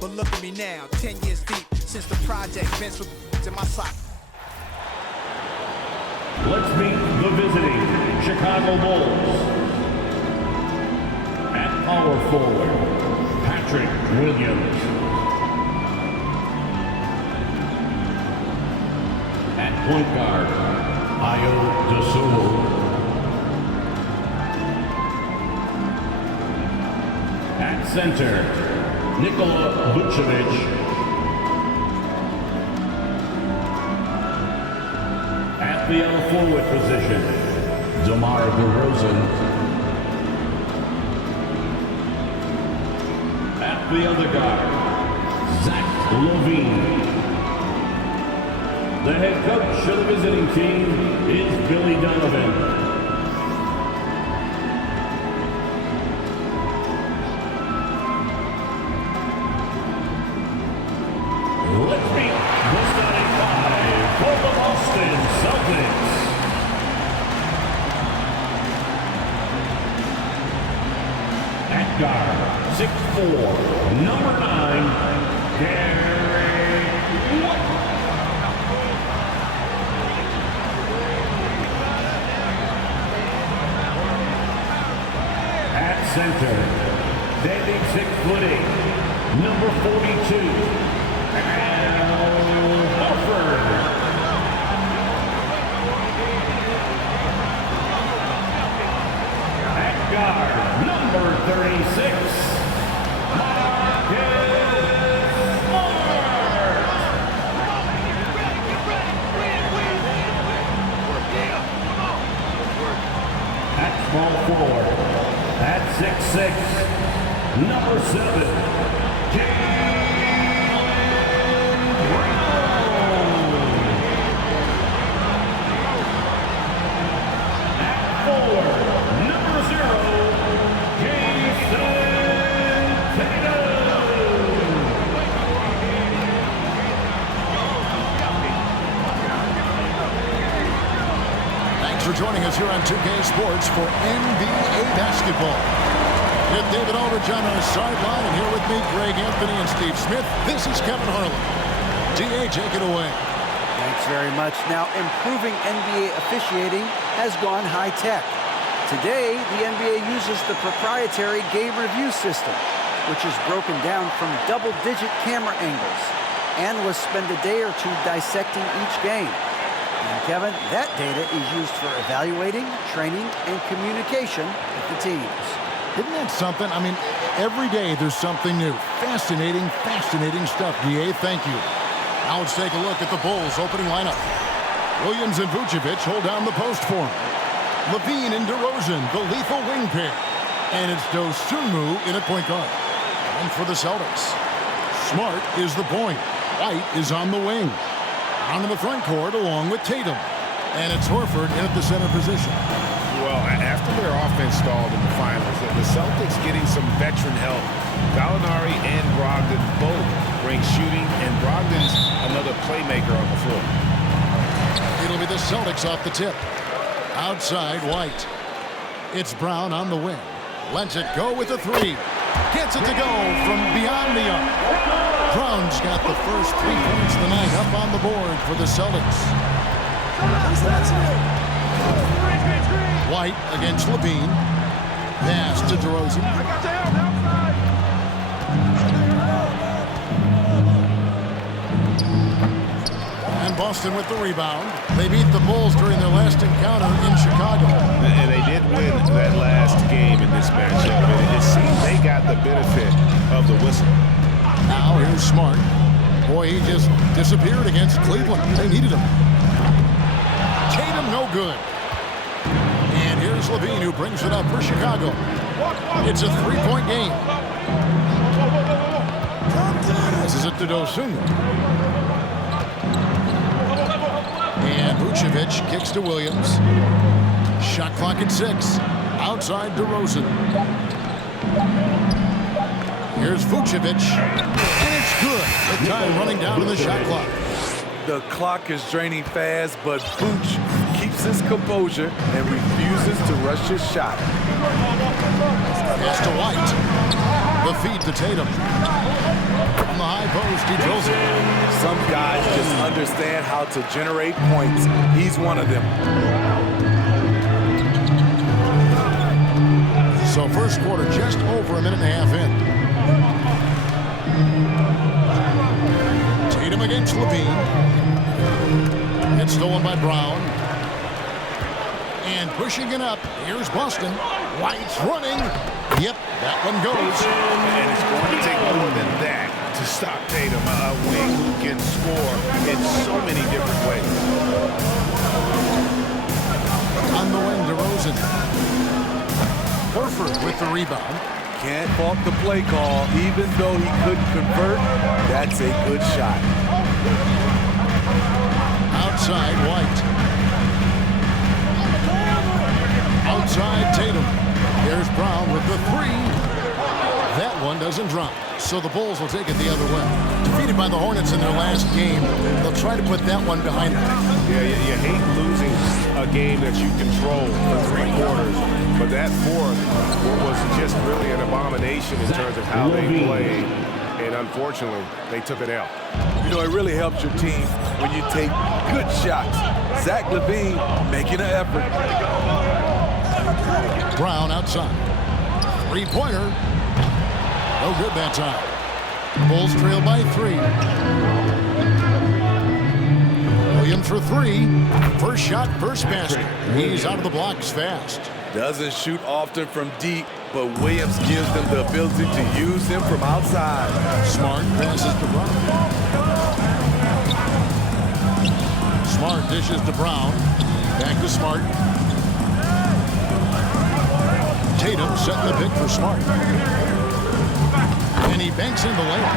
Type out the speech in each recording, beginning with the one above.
But look at me now, 10 years deep since the project. Vince with in my sock. Let's meet the visiting Chicago Bulls. At power forward, Patrick Williams. At point guard, Ayo Dosunmu. At center, Nikola Vucevic. At the other forward position, DeMar DeRozan. At the other guard, Zach LaVine. The head coach of the visiting team is Billy Donovan. Let's meet the starting five for the Boston Celtics. At guard, 6'4", number 9, Derek White. At center, standing 6'8", number 42, Al Horford. At guard, number 36, Marcus Smart. At small forward, at 6'6", number 7, for joining us here on 2K Sports for NBA basketball. With David Aldridge on our sideline, and here with me, Greg Anthony and Steve Smith. This is Kevin Harlan. DA, take it away. Thanks very much. Now, improving NBA officiating has gone high-tech. Today, the NBA uses the proprietary game review system, which is broken down from double-digit camera angles. Analysts spend a day or two dissecting each game. And Kevin, that data is used for evaluating, training, and communication with the teams. Isn't that something? I mean, every day there's something new. Fascinating, fascinating stuff, DA. Thank you. Now let's take a look at the Bulls' opening lineup. Williams and Vucevic hold down the post for him. LaVine and DeRozan, the lethal wing pair. And it's Dosunmu in at point guard. And for the Celtics, Smart is the point. White is on the wing. On in the front court along with Tatum. And it's Horford in at the center position. Well, after their offense stalled in the finals, the Celtics getting some veteran help. Gallinari and Brogdon both bring shooting, and Brogdon's another playmaker on the floor. It'll be the Celtics off the tip. Outside, White. It's Brown on the wing. Lets it go with a three. Gets it to go from beyond the arc. Brown's got the first 3 points of the night up on the board for the Celtics. White against LaVine. Pass to DeRozan. And Boston with the rebound. They beat the Bulls during their last encounter in Chicago. And they did win that last game in this matchup. And it seems they got the benefit of the whistle. Now here's Smart. Boy, he just disappeared against Cleveland. They needed him. Tatum, no good. And here's LaVine, who brings it up for Chicago. It's a 3-point game. Passes it to Dosunmu. And Vucevic kicks to Williams. Shot clock at 6. Outside DeRozan. Here's Vucevic. And it's good. The time running down to the shot clock. The clock is draining fast, but Vooch keeps his composure and refuses to rush his shot. Pass to White. The feed to Tatum. From Some guys just understand how to generate points. He's one of them. So first quarter just over a minute and a half in. Tatum against Levine. It's stolen by Brown. And pushing it up. Here's Boston. White's running. Yep, that one goes. And it's going to take more than that to stop Tatum, a wing who can score in so many different ways. On the wing, DeRozan. Horford with the rebound. Can't fault the play call. Even though he couldn't convert, that's a good shot. Outside, White. Outside, Tatum. There's Brown with the three. That one doesn't drop. So the Bulls will take it the other way. Defeated by the Hornets in their last game, they'll try to put that one behind them. Yeah, you hate losing a game that you control for 3 quarters, but that fourth was just really an abomination in terms of how they played, and unfortunately, they took an L. You know, it really helps your team when you take good shots. Zach LaVine making an effort. Brown outside. Three-pointer. No good that time. Bulls trail by 3. Williams for 3. First shot, first basket. He's out of the blocks fast. Doesn't shoot often from deep, but Williams gives them the ability to use him from outside. Smart passes to Brown. Smart dishes to Brown. Back to Smart. Tatum setting the pick for Smart. And he banks in the layup.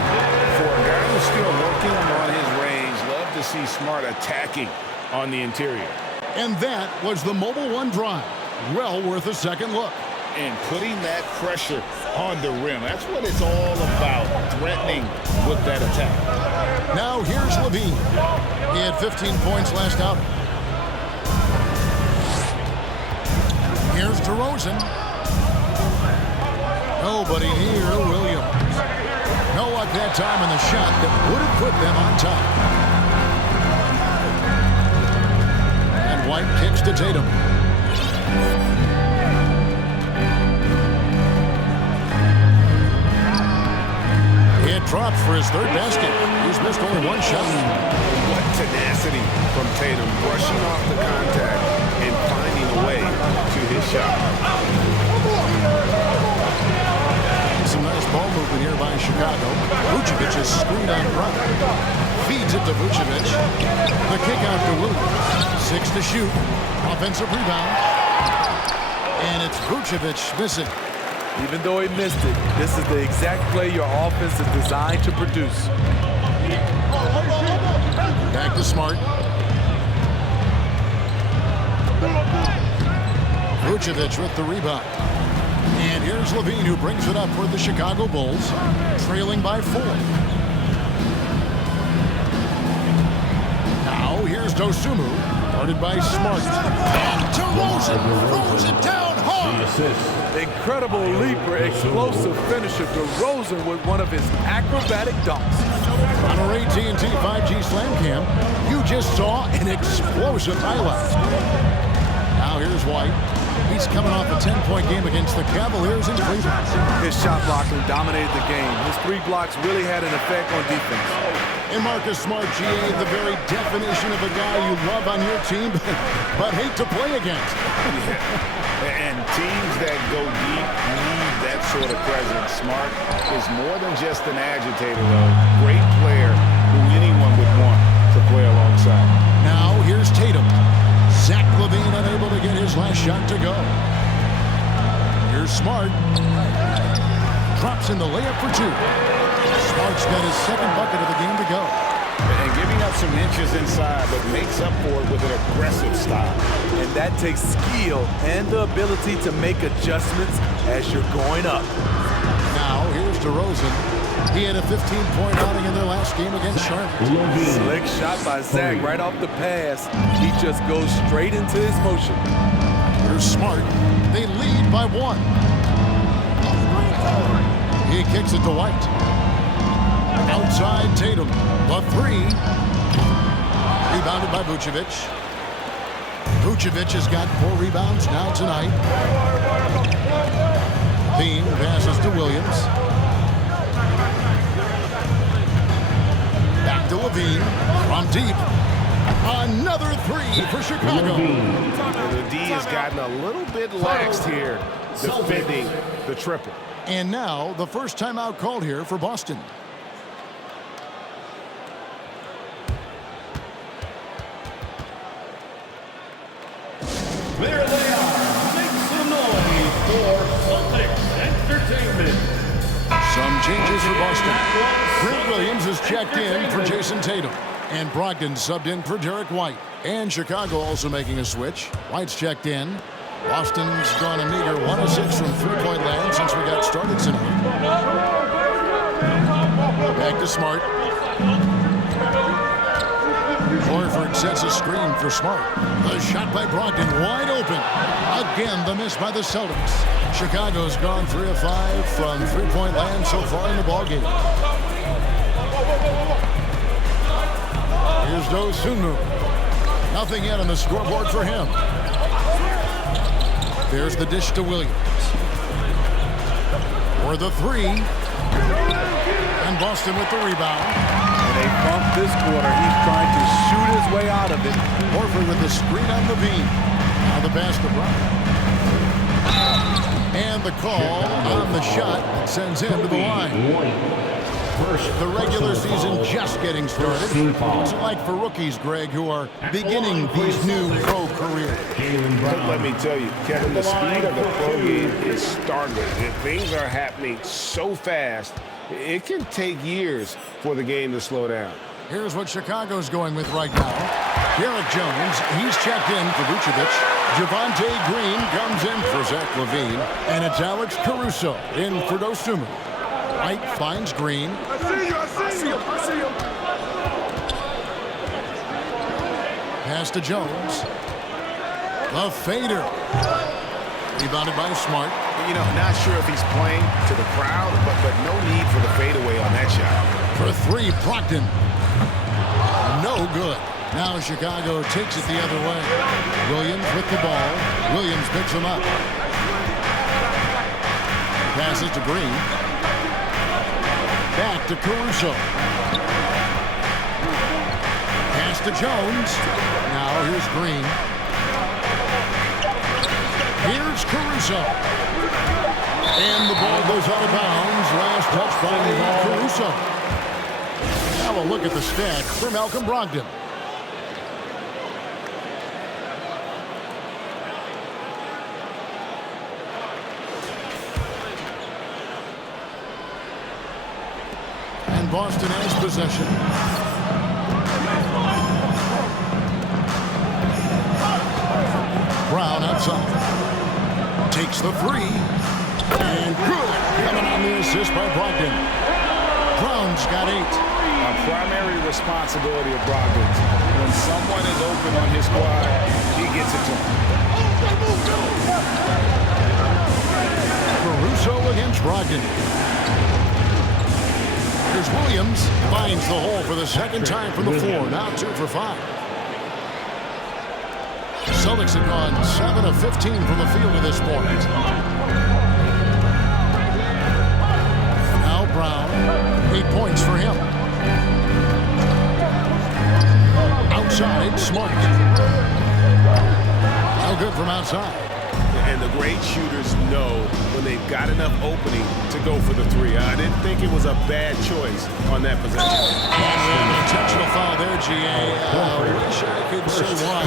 For a guy who's still working on his range, love to see Smart attacking on the interior. And that was the Mobile One drive. Well worth a second look. And putting that pressure on the rim. That's what it's all about, threatening with that attack. Now here's Levine. He had 15 points last outing. Here's DeRozan. Nobody near Williams. No luck that time on the shot that would have put them on top. And White kicks to Tatum. It dropped for his third basket. He's missed only one shot. What tenacity from Tatum, brushing off the contact and finding a way to his shot. Some nice ball movement here by Chicago. Vucevic is screened on front. Feeds it to Vucevic. The kick out to Williams. 6 to shoot. Offensive rebound. And it's Vucevic missing. Even though he missed it, this is the exact play your offense is designed to produce. Back to Smart. Vucevic with the rebound. And here's Levine, who brings it up for the Chicago Bulls, trailing by 4. Now here's Dosunmu, guarded by Smart. And DeRozan throws it down hard. The assist. Incredible leaper, explosive finisher. DeRozan with one of his acrobatic dunks. On our AT&T 5G Slam Cam, you just saw an explosive highlight. Now here's White. He's coming off a 10-point game against the Cavaliers in Cleveland. His shot blocking dominated the game. His 3 blocks really had an effect on defense. And Marcus Smart, GA, the very definition of a guy you love on your team, but hate to play against. And teams that go deep need that sort of presence. Smart is more than just an agitator, though. Great player who anyone would want to play alongside. Now here's Tatum. Zach LaVine unable to get his last shot to go. Here's Smart. Drops in the layup for 2. Smart's got his second bucket of the game to go. And giving up some inches inside, but makes up for it with an aggressive style. And that takes skill and the ability to make adjustments as you're going up. Now here's DeRozan. He had a 15-point outing in their last game against Charlotte. Slick shot by Zach right off the pass. He just goes straight into his motion. Here's Smart. They lead by 1. He kicks it to White. Outside Tatum. The three. Rebounded by Vucevic. Vucevic has got 4 rebounds now tonight. Bean passes to Williams. Back to Levine. From deep. Another three for Chicago. The D has gotten a little bit laxed here, defending the triple. And now the first timeout called here for Boston. There they are. Make some noise for Celtics Entertainment. Some changes for Boston. Grant Williams is checked in for Jason Tatum. And Brogdon subbed in for Derek White. And Chicago also making a switch. White's checked in. Boston's gone a meager 1 of 6 from three-point land since we got started tonight. Back to Smart. Horford sets a screen for Smart. The shot by Brogdon wide open. Again, the miss by the Celtics. Chicago's gone 3 of 5 from three-point land so far in the ballgame. Here's Dosunmu. Nothing yet on the scoreboard for him. There's the dish to Williams. For the three. And Boston with the rebound. And they bumped this quarter. He's trying to shoot his way out of it. Horford with the screen on the beam. Now the pass to Brown. And the call on the shot that sends him to the line. The regular season just getting started. What's it like for rookies, Greg, who are beginning these new pro careers? Let me tell you, Kevin, the speed of the pro game is staggering. Things are happening so fast, it can take years for the game to slow down. Here's what Chicago's going with right now. Derek Jones, he's checked in for Vucevic. Javonte Green comes in for Zach LaVine. And it's Alex Caruso in for Dosunmu. White finds Green. I see him. Pass to Jones. The fader. Rebounded by Smart. You know, not sure if he's playing to the crowd, but no need for the fadeaway on that shot. For three, Brogdon. No good. Now Chicago takes it the other way. Williams with the ball. Williams picks him up. Passes to Green. Back to Caruso. Pass to Jones. Now here's Green. Here's Caruso. And the ball goes out of bounds. Last touch by Caruso. Now a look at the stats for Malcolm Brogdon. Boston has possession. Brown outside. Takes the three. And good. Coming on the assist by Brogdon. Brown's got 8. A primary responsibility of Brogdon. When someone is open on his squad, he gets it to him. Caruso against Brogdon. Here's Williams, finds the hole for the second time from the floor. Now 2 for 5. Celtics have gone 7 of 15 from the field at this point. Now Brown, 8 points for him. Outside, Smart. No good from outside. And the great shooters know when they've got enough opening to go for the three. I didn't think it was a bad choice on that possession. An intentional foul there, G.A. Wish I could see why.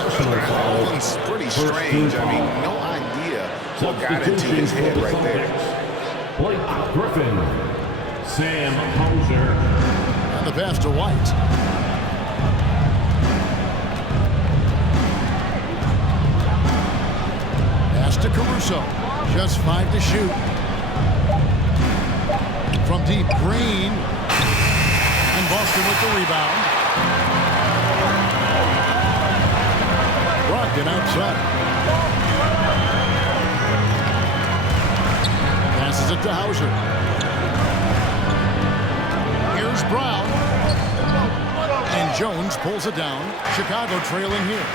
It's pretty strange. I mean, no idea what got into his head right there. Blake Griffin, Sam Hauser. And the pass to White. To Caruso. Just 5 to shoot. From deep, Green. And Boston with the rebound. Brogdon outside. Passes it to Hauser. Here's Brown. Jones pulls it down. Chicago trailing here.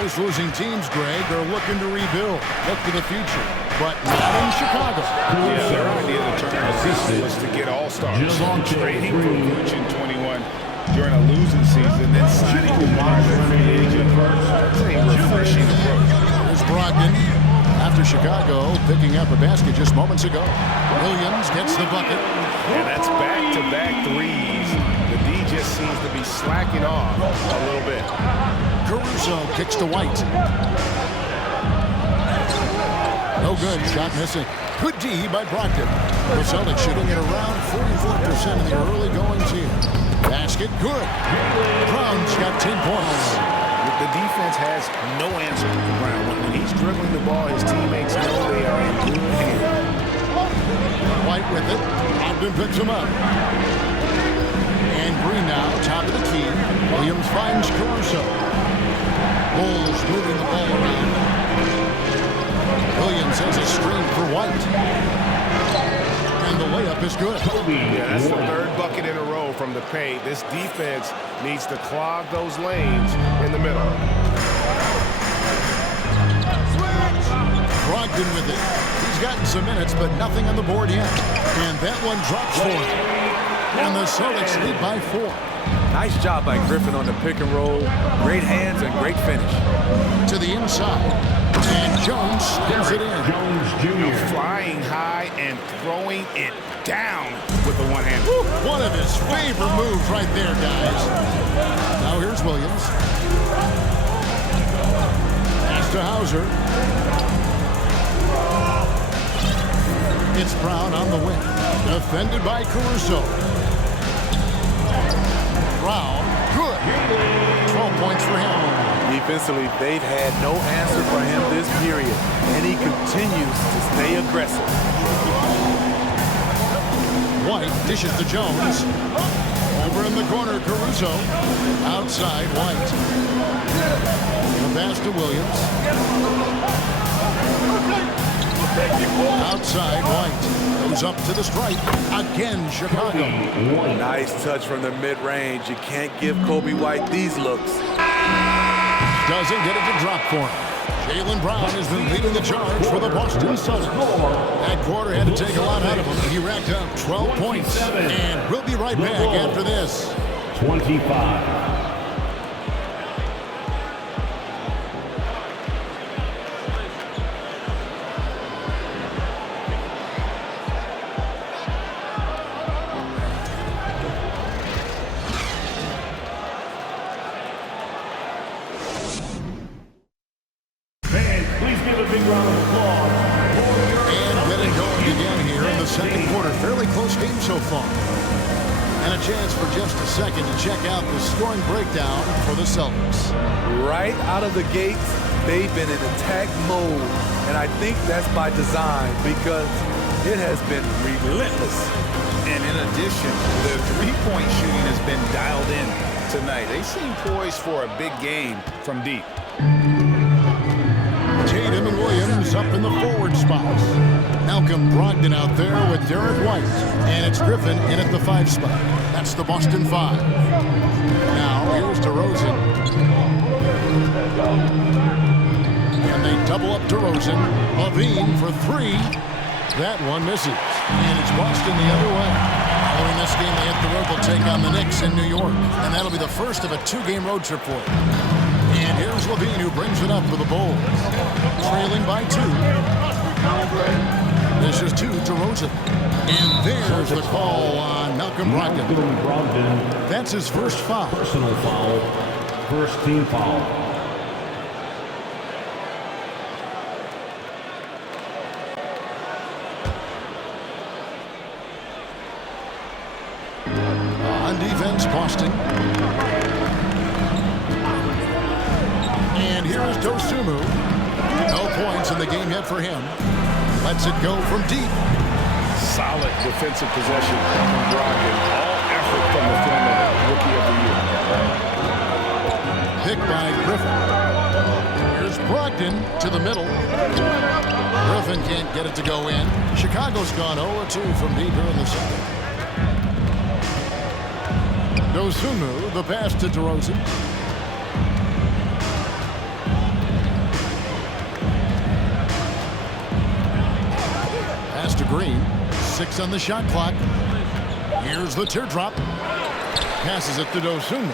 Most losing teams, Greg, are looking to rebuild. Look to the future. But not in Chicago. Yeah, their idea to turn around was to get all-stars. Trading for Vooch in 21 during a losing season, then signing him as a free agent. That's a refreshing approach. Here's Brogdon. After Chicago picking up a basket just moments ago. Williams gets the bucket. And that's back-to-back threes. The D just seems to be slacking off a little bit. Caruso kicks to White. No good. Shot missing. Good D by Brogdon. The Celtics shooting at around 44% in the early goings here. Basket good. Brown's got 10 points. The defense has no answer for Brown. When he's dribbling the ball, his teammates know they are in good hands. White with it. Brogdon picks him up. And Green now, top of the key. Williams finds Caruso. Bulls moving the ball around. Williams has a screen for White. And the layup is good. Yeah, that's the third bucket in a row from the paint. This defense needs to clog those lanes in the middle. Brogdon with it. He's gotten some minutes, but nothing on the board yet. And that one drops for him. And the Celtics lead by 4. Nice job by Griffin on the pick and roll. Great hands and great finish. To the inside. And Jones spins it in. Jones Jr. Flying high and throwing it down with the one hand. One of his favorite moves right there, guys. Now here's Williams. Pass to Hauser. It's Brown on the wing. Defended by Caruso. Brown, good. 12 points for him. Defensively, they've had no answer for him this period, and he continues to stay aggressive. White dishes to Jones. Over in the corner, Caruso. Outside, White. The pass to Williams. Outside, White. Goes up to the stripe. Again, Chicago. Nice touch from the mid-range. You can't give Kobe White these looks. Doesn't get it to drop for him. Jaylen Brown has been leading the charge for the Boston Celtics. That quarter had to take a lot out of him. He racked up 12 points. And we'll be right back after this. 25. Please give a big round of applause. And getting going again here in the second quarter. Fairly close game so far. And a chance for just a second to check out the scoring breakdown for the Celtics. Right out of the gates, they've been in attack mode. And I think that's by design because it has been relentless. And in addition, the three-point shooting has been dialed in tonight. They seem poised for a big game from deep. Tatum and Williams up in the forward spots. Malcolm Brogdon out there with Derek White. And it's Griffin in at the 5 spot. That's the Boston 5. Now here's DeRozan. And they double up DeRozan. Levine for 3. That one misses. And it's Boston the other way. Following this game, they hit the road. They'll take on the Knicks in New York. And that'll be the first of a 2-game road trip for them. And here's Levine who brings it up for the Bulls. Trailing by 2. This is 2 to Rosen. And there's the call on Malcolm Brogdon. That's his first foul. Personal foul. First team foul. On defense, Boston. And here's Dosunmu. No points in the game yet for him. Lets it go from deep. Solid defensive possession from Brogdon. All effort from the former Rookie of the Year. Picked by Griffin. Here's Brogdon to the middle. Griffin can't get it to go in. Chicago's gone 0-2 from deep here in the second. Dosunmu, the pass to DeRozan. Pass to Green. 6 on the shot clock. Here's the teardrop. Passes it to Dosunmu.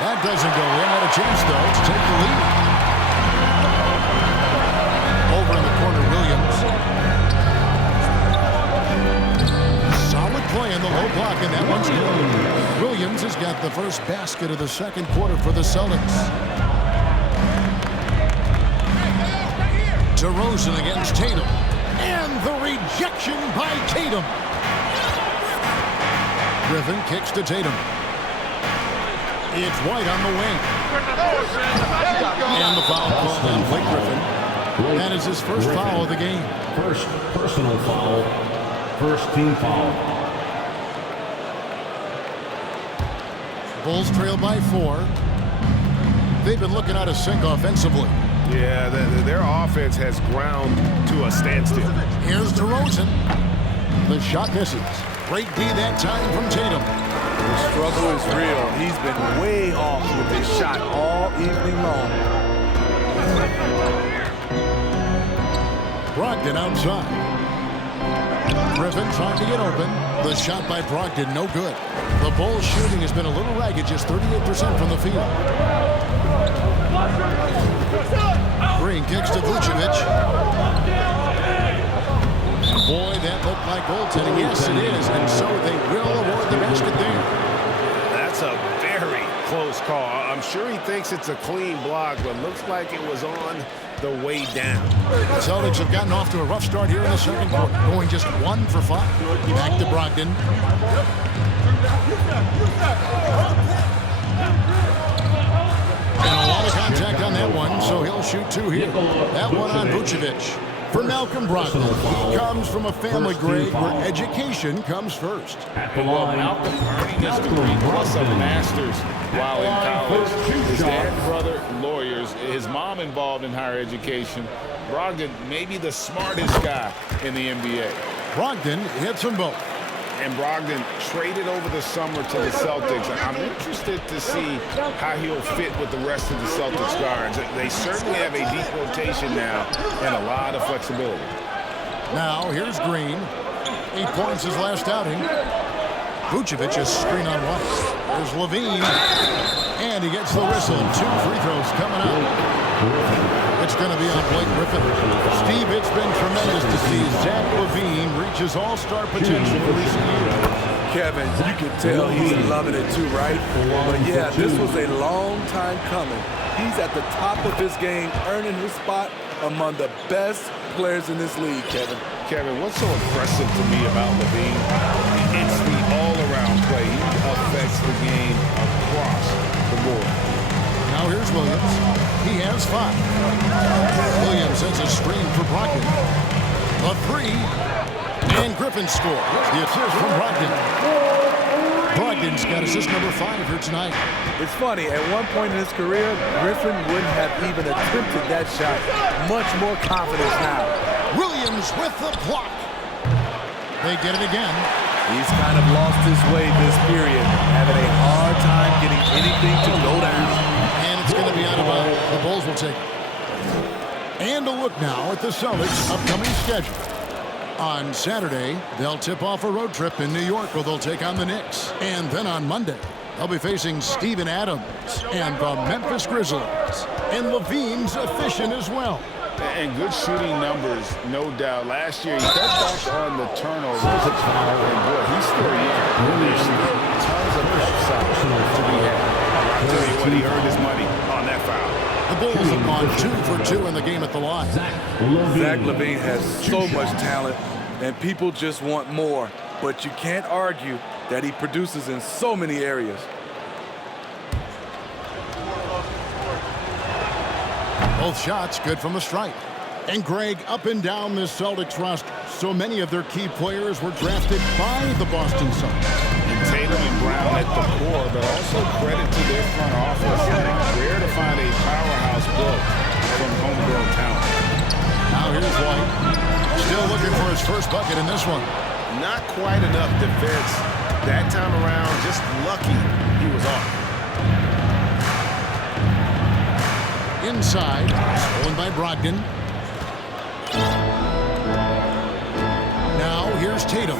That doesn't go in. Had a chance, though, to take the lead. Over in the corner, Williams. Solid play in the low block, and that one's good. Williams has got the first basket of the second quarter for the Celtics. DeRozan against Tatum. And the rejection by Tatum. Griffin kicks to Tatum. It's White on the wing. And the foul called on Blake Griffin. That is his first foul of the game. First personal foul. First team foul. Bulls trail by 4. They've been looking out of sync offensively. Yeah, their offense has ground to a standstill. Here's DeRozan. The shot misses. Great D that time from Tatum. The struggle is real. He's been way off with his shot all evening long. Brogdon outside. Griffin trying to get open. The shot by Brogdon, no good. The Bulls shooting has been a little ragged, just 38% from the field. Green kicks to Vucevic. Boy, that looked like goaltending. Yes, it is, and so they will award the basket there. That's a very close call. I'm sure he thinks it's a clean block, but looks like it was on the way down. The Celtics have gotten off to a rough start here in the second quarter, going just 1 for 5. Back to Brogdon. And a lot of contact on that one, so he'll shoot 2 here. That one on Vucevic. For Malcolm Brogdon, he comes from a family grade where education comes first. At the line, Malcolm earning his degree plus a master's while in college. His dad and brother, lawyers. His mom involved in higher education. Brogdon, maybe the smartest guy in the NBA. Brogdon hits them both. And Brogdon traded over the summer to the Celtics. I'm interested to see how he'll fit with the rest of the Celtics guards. They certainly have a deep rotation now and a lot of flexibility. Now, here's Green. 8 points his last outing. Vucevic is screen on White. There's Levine. And he gets the whistle. 2 free throws coming up. It's going to be on Blake Griffin. Steve, it's been tremendous to see Zach LaVine reach his all-star potential in recent years. Kevin, you can tell he's loving it too, right? But yeah, this was a long time coming. He's at the top of his game, earning his spot among the best players in this league, Kevin. Kevin, what's so impressive to me about LaVine? It's the all-around play. He affects the game across the board. Now here's Williams. He has 5. Williams has a screen for Brogdon. A 3. And Griffin scores. The assist from Brogdon. Brogdon's got assist number 5 here tonight. It's funny, at one point in his career, Griffin wouldn't have even attempted that shot. Much more confidence now. Williams with the block. They get it again. He's kind of lost his way this period, having a hard time getting anything to go down. And it's going to be out of bounds. The Bulls will take it. And a look now at the Celtics' upcoming schedule. On Saturday, they'll tip off a road trip in New York where they'll take on the Knicks. And then on Monday, they'll be facing Steven Adams and the Memphis Grizzlies. And Levine's efficient as well. And good shooting numbers, no doubt. Last year, he cut back on the turnovers. And boy, he's still young. There's still tons of upside to be had. I'll tell you what, he earned his money on that foul. The Bulls have gone 2 for 2 in the game at the line. Zach LaVine has so much talent, and people just want more. But you can't argue that he produces in so many areas. Both shots good from the stripe. And Greg, up and down this Celtics roster, so many of their key players were drafted by the Boston Celtics. And Tatum and Brown at the core, but also credit to their front office. Rare to find a powerhouse built from homegrown talent. Now here's White. Still looking for his first bucket in this one. Not quite enough defense That time around, just lucky he was off. Inside, stolen by Brogdon. Now here's Tatum.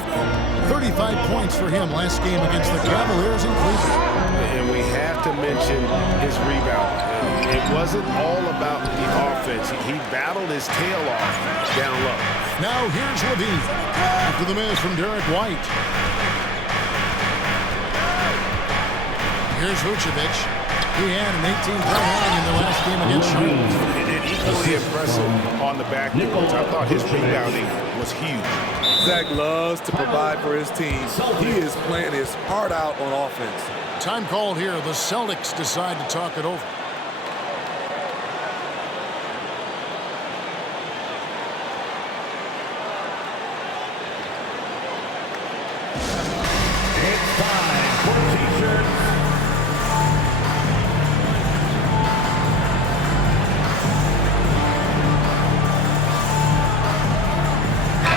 35 points for him last game against the Cavaliers in Cleveland. And we have to mention his rebound. It wasn't all about the offense. He battled his tail off down low. Now here's Levine. After the miss from Derek White. Here's Vucevic. He had an 18-point run in the last game against Charlotte. And equally impressive on the backboards. I thought his rebounding was huge. Zach loves to provide for his team. He is playing his heart out on offense. Time called here. The Celtics decide to talk it over. It's time for T-shirts.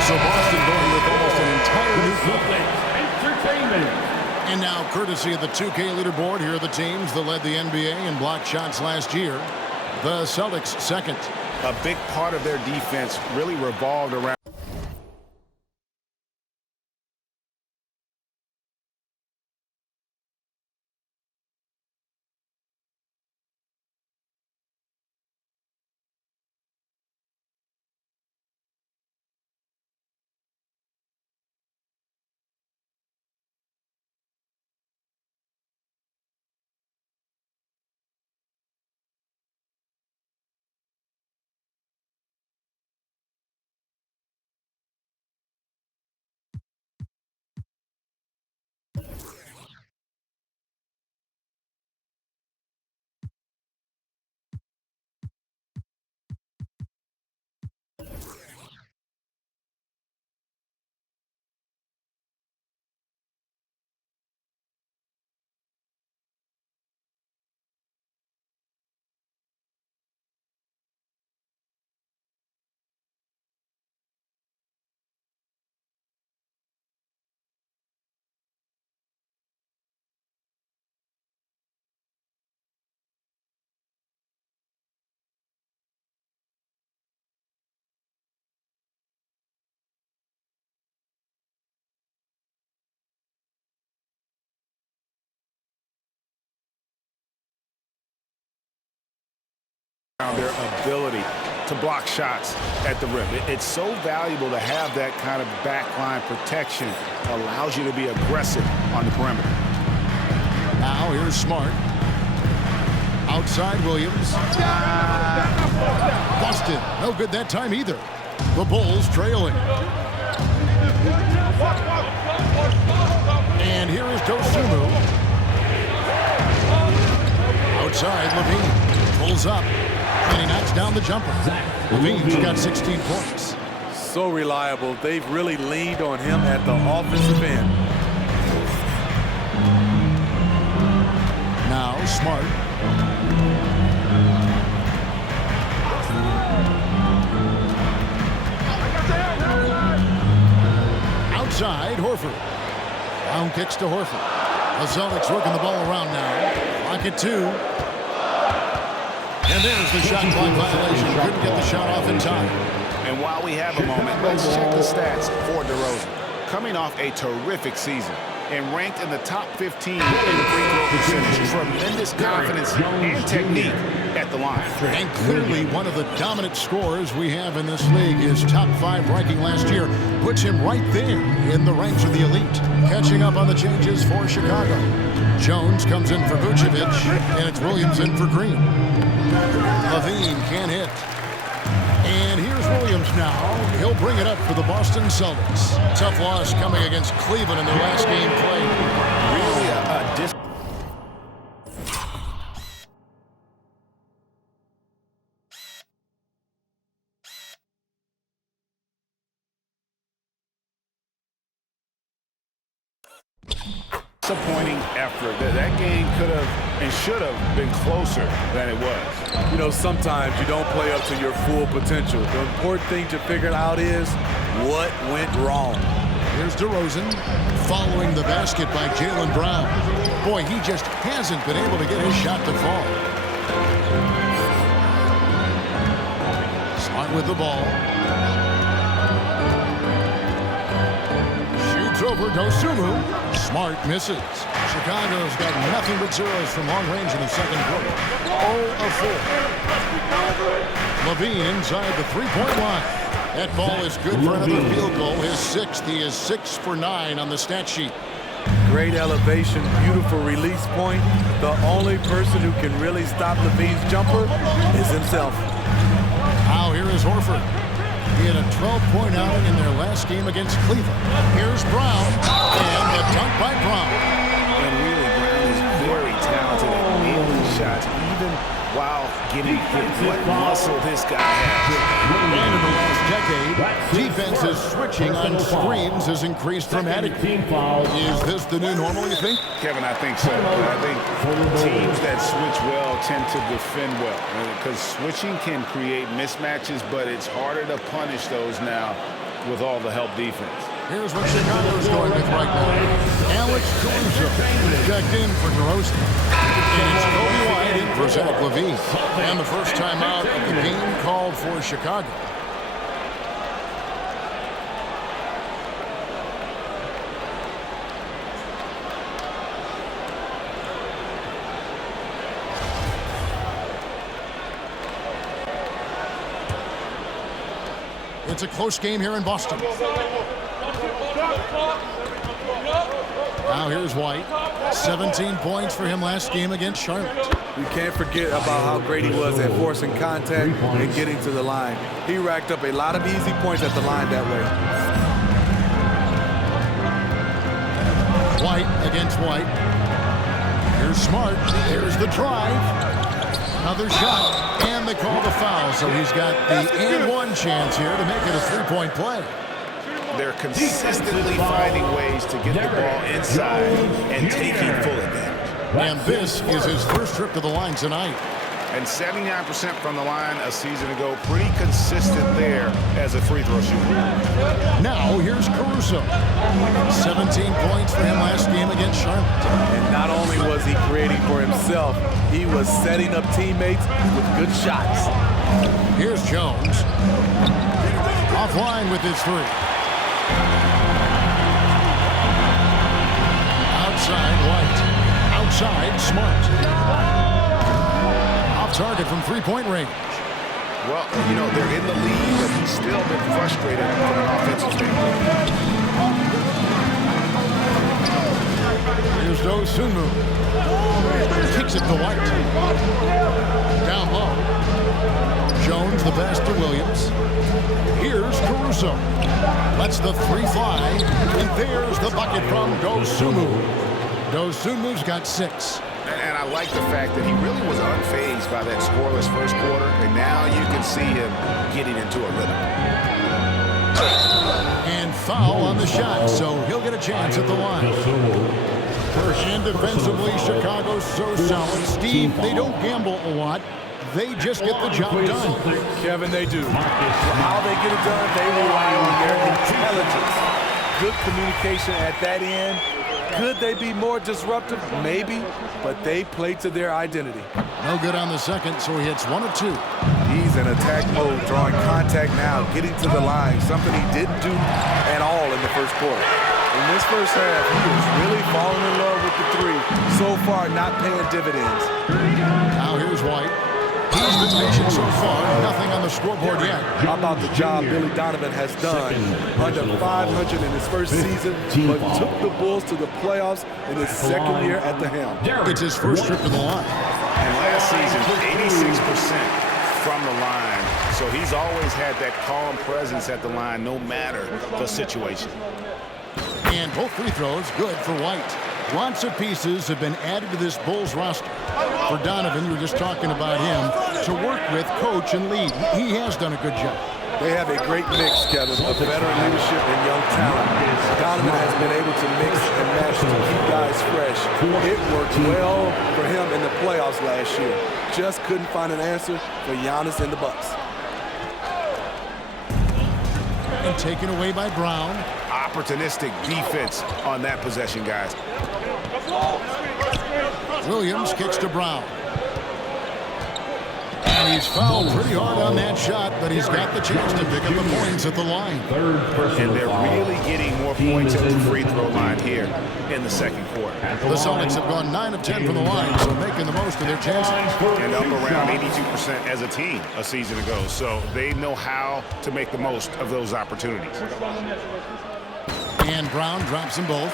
So Boston going with almost an entire new Celtics Entertainment. And now, courtesy of the 2K leaderboard, here are the teams that led the NBA in block shots last year. The Celtics second. A big part of their defense really revolved around their ability to block shots at the rim. It's so valuable to have that kind of backline protection. It allows you to be aggressive on the perimeter. Now here's Smart. Outside Williams. Busted. No good that time either. The Bulls trailing. And here is Dosunmu. Outside Levine. Pulls up. And he knocks down the jumper. Levine's got 16 points. So reliable. They've really leaned on him at the offensive end. Now Smart. Outside Horford. Down kicks to Horford. The Celtics working the ball around now. Lock it two. And there's the shot clock violation. Couldn't get the shot off in time. And while we have a moment, let's check the stats for DeRozan. Coming off a terrific season and ranked in the top 15 in free throw percentage. Tremendous confidence and technique at the line. And clearly one of the dominant scorers we have in this league. His top 5 ranking last year puts him right there in the ranks of the elite. Catching up on the changes for Chicago. Jones comes in for Vucevic, and it's Williams in for Green. Levine can't hit. And here's Williams now. He'll bring it up for the Boston Celtics. Tough loss coming against Cleveland in their last game played. Really a disappointing effort. That game could have and should have been closer than it was. You know, sometimes you don't play up to your full potential. The important thing to figure out is what went wrong. Here's DeRozan following the basket by Jaylen Brown. Boy, he just hasn't been able to get his shot to fall. Smart with the ball. Shoots over Dosunmu. Smart misses. Chicago's got nothing but zeros from long range in the second quarter. 0 of 4. Levine inside the three-point line. That ball is good for another field goal. His sixth. He is 6 for 9 on the stat sheet. Great elevation, beautiful release point. The only person who can really stop Levine's jumper is himself. Now here is Horford. He had a 12-point outing in their last game against Cleveland. Here's Brown, and the dunk by Brown. And really, Brown is very talented at nailing shots, even while getting hit. What muscle this guy has. And in the last decade, defenses switching on screens has increased dramatically. Is this the new normal, you think? Kevin, I think so. I think teams that switch well tend to defend well, because switching can create mismatches, but it's harder to punish those now with all the help defense. Here's what Chicago's going with right now. Alex Caruso checked in for DeRozan. And it's Kobe White in for Zach LaVine. And the first time out of the game called for Chicago. It's a close game here in Boston. Now here's White. 17 points for him last game against Charlotte. You can't forget about how great he was at forcing contact and getting to the line. He racked up a lot of easy points at the line that way. White against White. Here's Smart. Here's the drive. Another shot, and they call the foul. So he's got the and one chance here to make it a three-point play. They're consistently finding ways to get the ball inside and taking full advantage. And this is his first trip to the line tonight. And 79% from the line a season ago. Pretty consistent there as a free throw shooter. Now here's Caruso. 17 points for him last game against Charlotte. And not only was he creating for himself, he was setting up teammates with good shots. Here's Jones. Offline with his three. Outside White. Outside Smart. Off target from three-point range. Well, you know, they're in the lead, but he's still been frustrated from an offensive standpoint. Here's Dosunmu. Kicks it to White. Down low. Jones the pass to Williams. Here's Caruso. Lets the three fly. And there's the bucket from Dosunmu. Dosunmu's got 6. And I like the fact that he really was unfazed by that scoreless first quarter, and now you can see him getting into a rhythm. And foul on the shot, so he'll get a chance at the line. And defensively, Chicago's so solid. Steve, they don't gamble a lot. They just get the job done. Kevin, they do. How they get it done, they rely on their intelligence. Good communication at that end. Could they be more disruptive? Maybe, but they play to their identity. No good on the second, so he hits 1 of 2. He's in attack mode, drawing contact now, getting to the line, something he didn't do at all in the first quarter. In this first half, he is really falling in love with the three. So far, not paying dividends. Now here's White. He's been patient so far. Nothing on the scoreboard yet. How about the job Billy Donovan has done? Under 500 in his first season, but took the Bulls to the playoffs in his second year at the helm. It's his first trip to the line. And last season, 86% from the line. So he's always had that calm presence at the line, no matter the situation. And both free throws good for White. Lots of pieces have been added to this Bulls roster. For Donovan, you were just talking about him, to work with, coach, and lead. He has done a good job. They have a great mix, Kevin, of veteran leadership and young talent. Donovan has been able to mix and match to keep guys fresh. It worked well for him in the playoffs last year. Just couldn't find an answer for Giannis and the Bucks. And taken away by Brown. opportunistic defense on that possession, guys. Williams kicks to Brown. And he's fouled pretty hard on that shot, but he's got the chance to pick up the points at the line. And they're really getting more points at the free throw line here in the second quarter. The Celtics have gone 9 of 10 from the line, so making the most of their chances. And up around 82% as a team a season ago, so they know how to make the most of those opportunities. And Brown drops them both.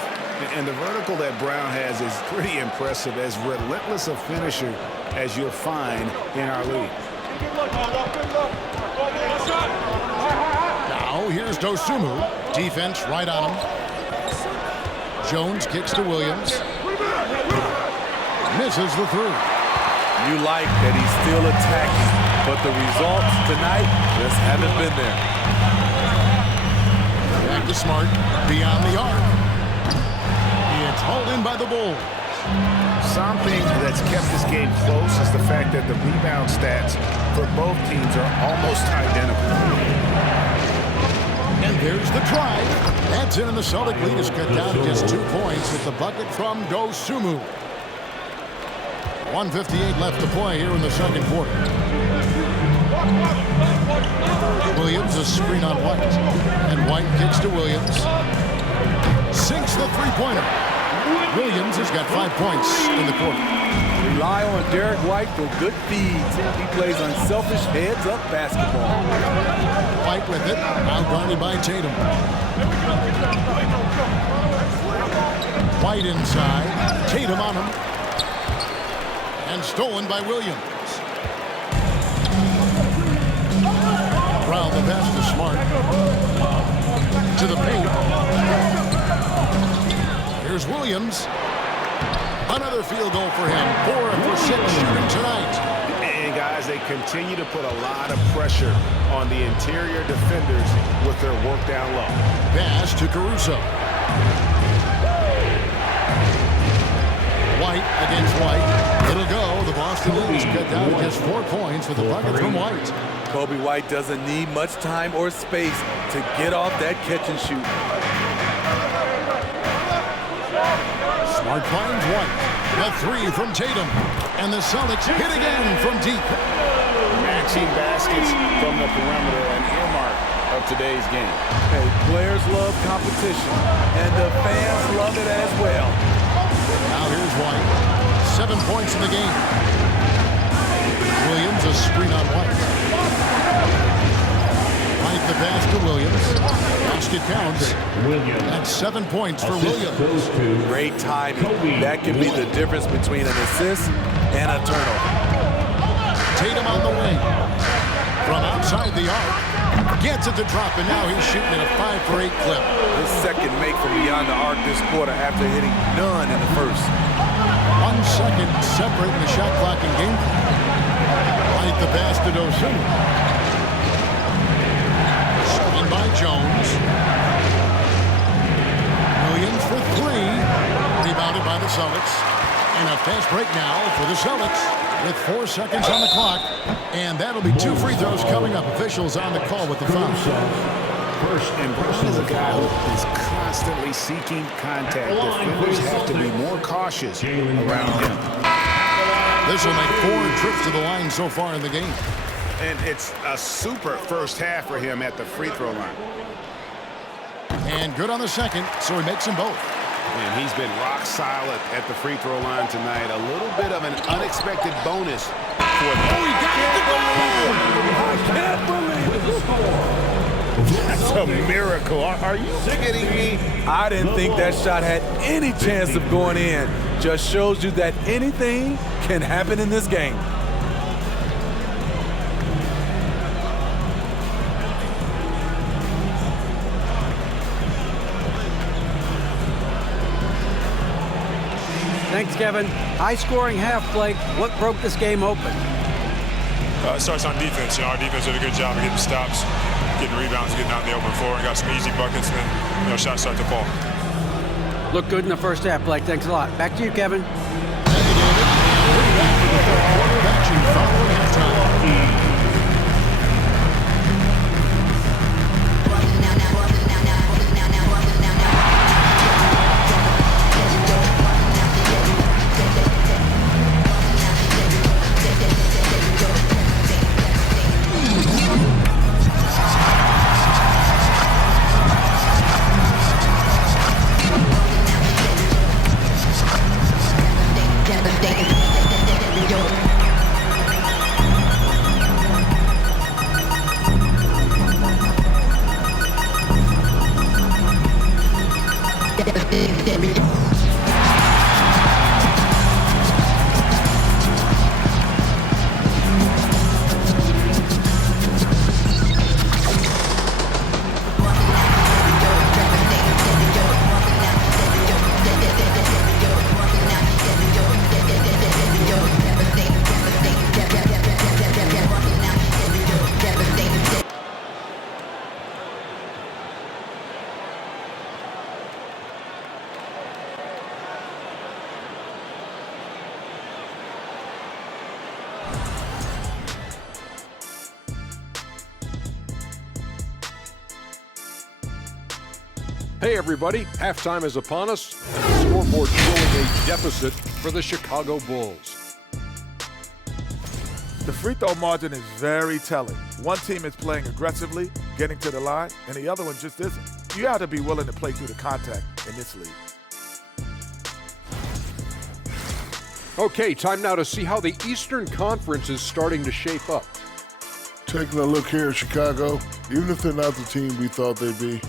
And the vertical that Brown has is pretty impressive, as relentless a finisher as you'll find in our league. Now here's Dosunmu. Defense right on him. Jones kicks to Williams. Misses the three. You like that he's still attacking, but the results tonight just haven't been there. Back to Smart. Beyond the arc. It's hauled in by the Bulls. Something that's kept this game close is the fact that the rebound stats for both teams are almost identical. And there's the try. That's in, and the Celtic lead is cut down to just 2 points with the bucket from Dosunmu. 1:58 left to play here in the second quarter. Williams, a screen on White. And White kicks to Williams. Sinks the three-pointer. Williams has got 5 points in the quarter. Rely on Derek White for good feeds. He plays unselfish heads-up basketball. White with it, now guarded by Tatum. White inside, Tatum on him. And stolen by Williams. Brown the pass to Smart. To the paint. Here's Williams. Another field goal for him. 4 for 6 shooting tonight. And guys, they continue to put a lot of pressure on the interior defenders with their work down low. Pass to Caruso. White against White. It'll go. The Boston lead is cut down to just 4 points with the bucket from White. Kobe White doesn't need much time or space to get off that catch and shoot. Smart finds White. The three from Tatum. And the Celtics hit again from deep. Matching baskets from the perimeter, an earmark of today's game. Hey, players love competition, and the fans love it as well. Now here's White. 7 points in the game. Williams, a screen on White. White the pass to Williams. Basket counts. That's 7 points for Williams. Great timing. That can be the difference between an assist and a turnover. Tatum on the wing. From outside the arc. Gets it to drop, and now he's shooting at a 5 for 8 clip. His second make from beyond the arc this quarter after hitting none in the first. 1 second separating the shot clock and game clock. White the pass to Dosunmu. Screen by Jones. Williams for 3. Rebounded by the Celtics. And a fast break now for the Celtics with 4 seconds on the clock. And that'll be 2 free throws coming up. Officials on the call with the foul. And Brown is a guy who is constantly seeking contact. Defenders have to be more cautious around him. This will make 4 trips to the line so far in the game. And it's a super first half for him at the free throw line. And good on the second, so he makes them both. And he's been rock solid at the free throw line tonight. A little bit of an unexpected bonus for them. Oh, he got it to go! I can't believe the score. That's a miracle. Are you kidding me? I didn't think that shot had any chance of going in. Just shows you that anything can happen in this game. Thanks, Kevin. High-scoring half, Blake. What broke this game open? It starts on defense. Our defense did a good job of getting stops, getting rebounds, getting out in the open floor, and got some easy buckets, and then shots start to fall. Looked good in the first half, Blake. Thanks a lot. Back to you, Kevin. Thank you, David. We'll be back with the third quarter of action following halftime. Hey everybody, halftime is upon us, and the scoreboard showing a deficit for the Chicago Bulls. The free throw margin is very telling. One team is playing aggressively, getting to the line, and the other one just isn't. You have to be willing to play through the contact in this league. Okay, time now to see how the Eastern Conference is starting to shape up. Taking a look here at Chicago, even if they're not the team we thought they'd be,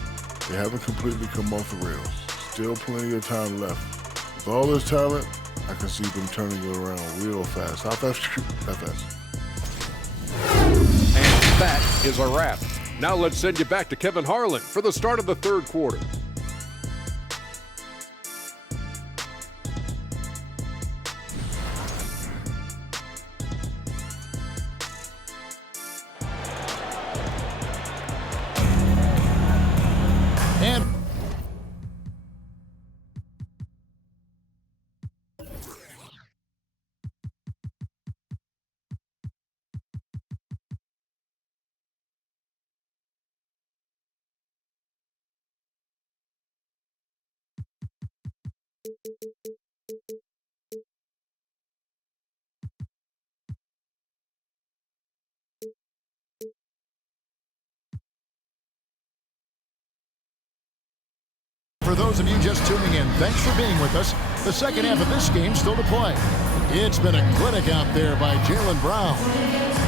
they haven't completely come off the rails. Still plenty of time left. With all this talent, I can see them turning it around real fast. How fast? How fast? And that is a wrap. Now let's send you back to Kevin Harlan for the start of the third quarter. And for those of you just tuning in, thanks for being with us. The second half of this game still to play. It's been a clinic out there by Jaylen Brown.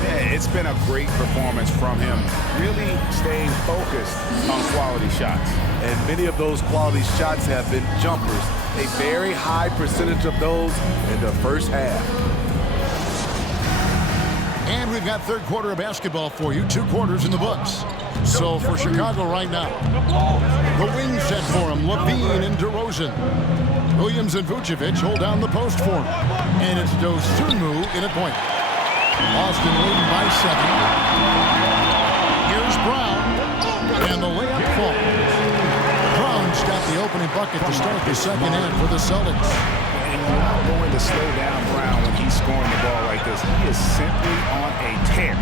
Yeah, it's been a great performance from him, really staying focused on quality shots. And many of those quality shots have been jumpers. A very high percentage of those in the first half. And we've got third quarter of basketball for you, 2 quarters in the books. So for Chicago right now, the wing set for him, Levine and DeRozan. Williams and Vucevic hold down the post for him. And it's Dosunmu in at point. Boston leading by 7. Here's Brown, and the layup falls. Brown's got the opening bucket to start the second half for the Celtics. And you're not going to slow down Brown when he's scoring the ball like this. He is simply on a tear.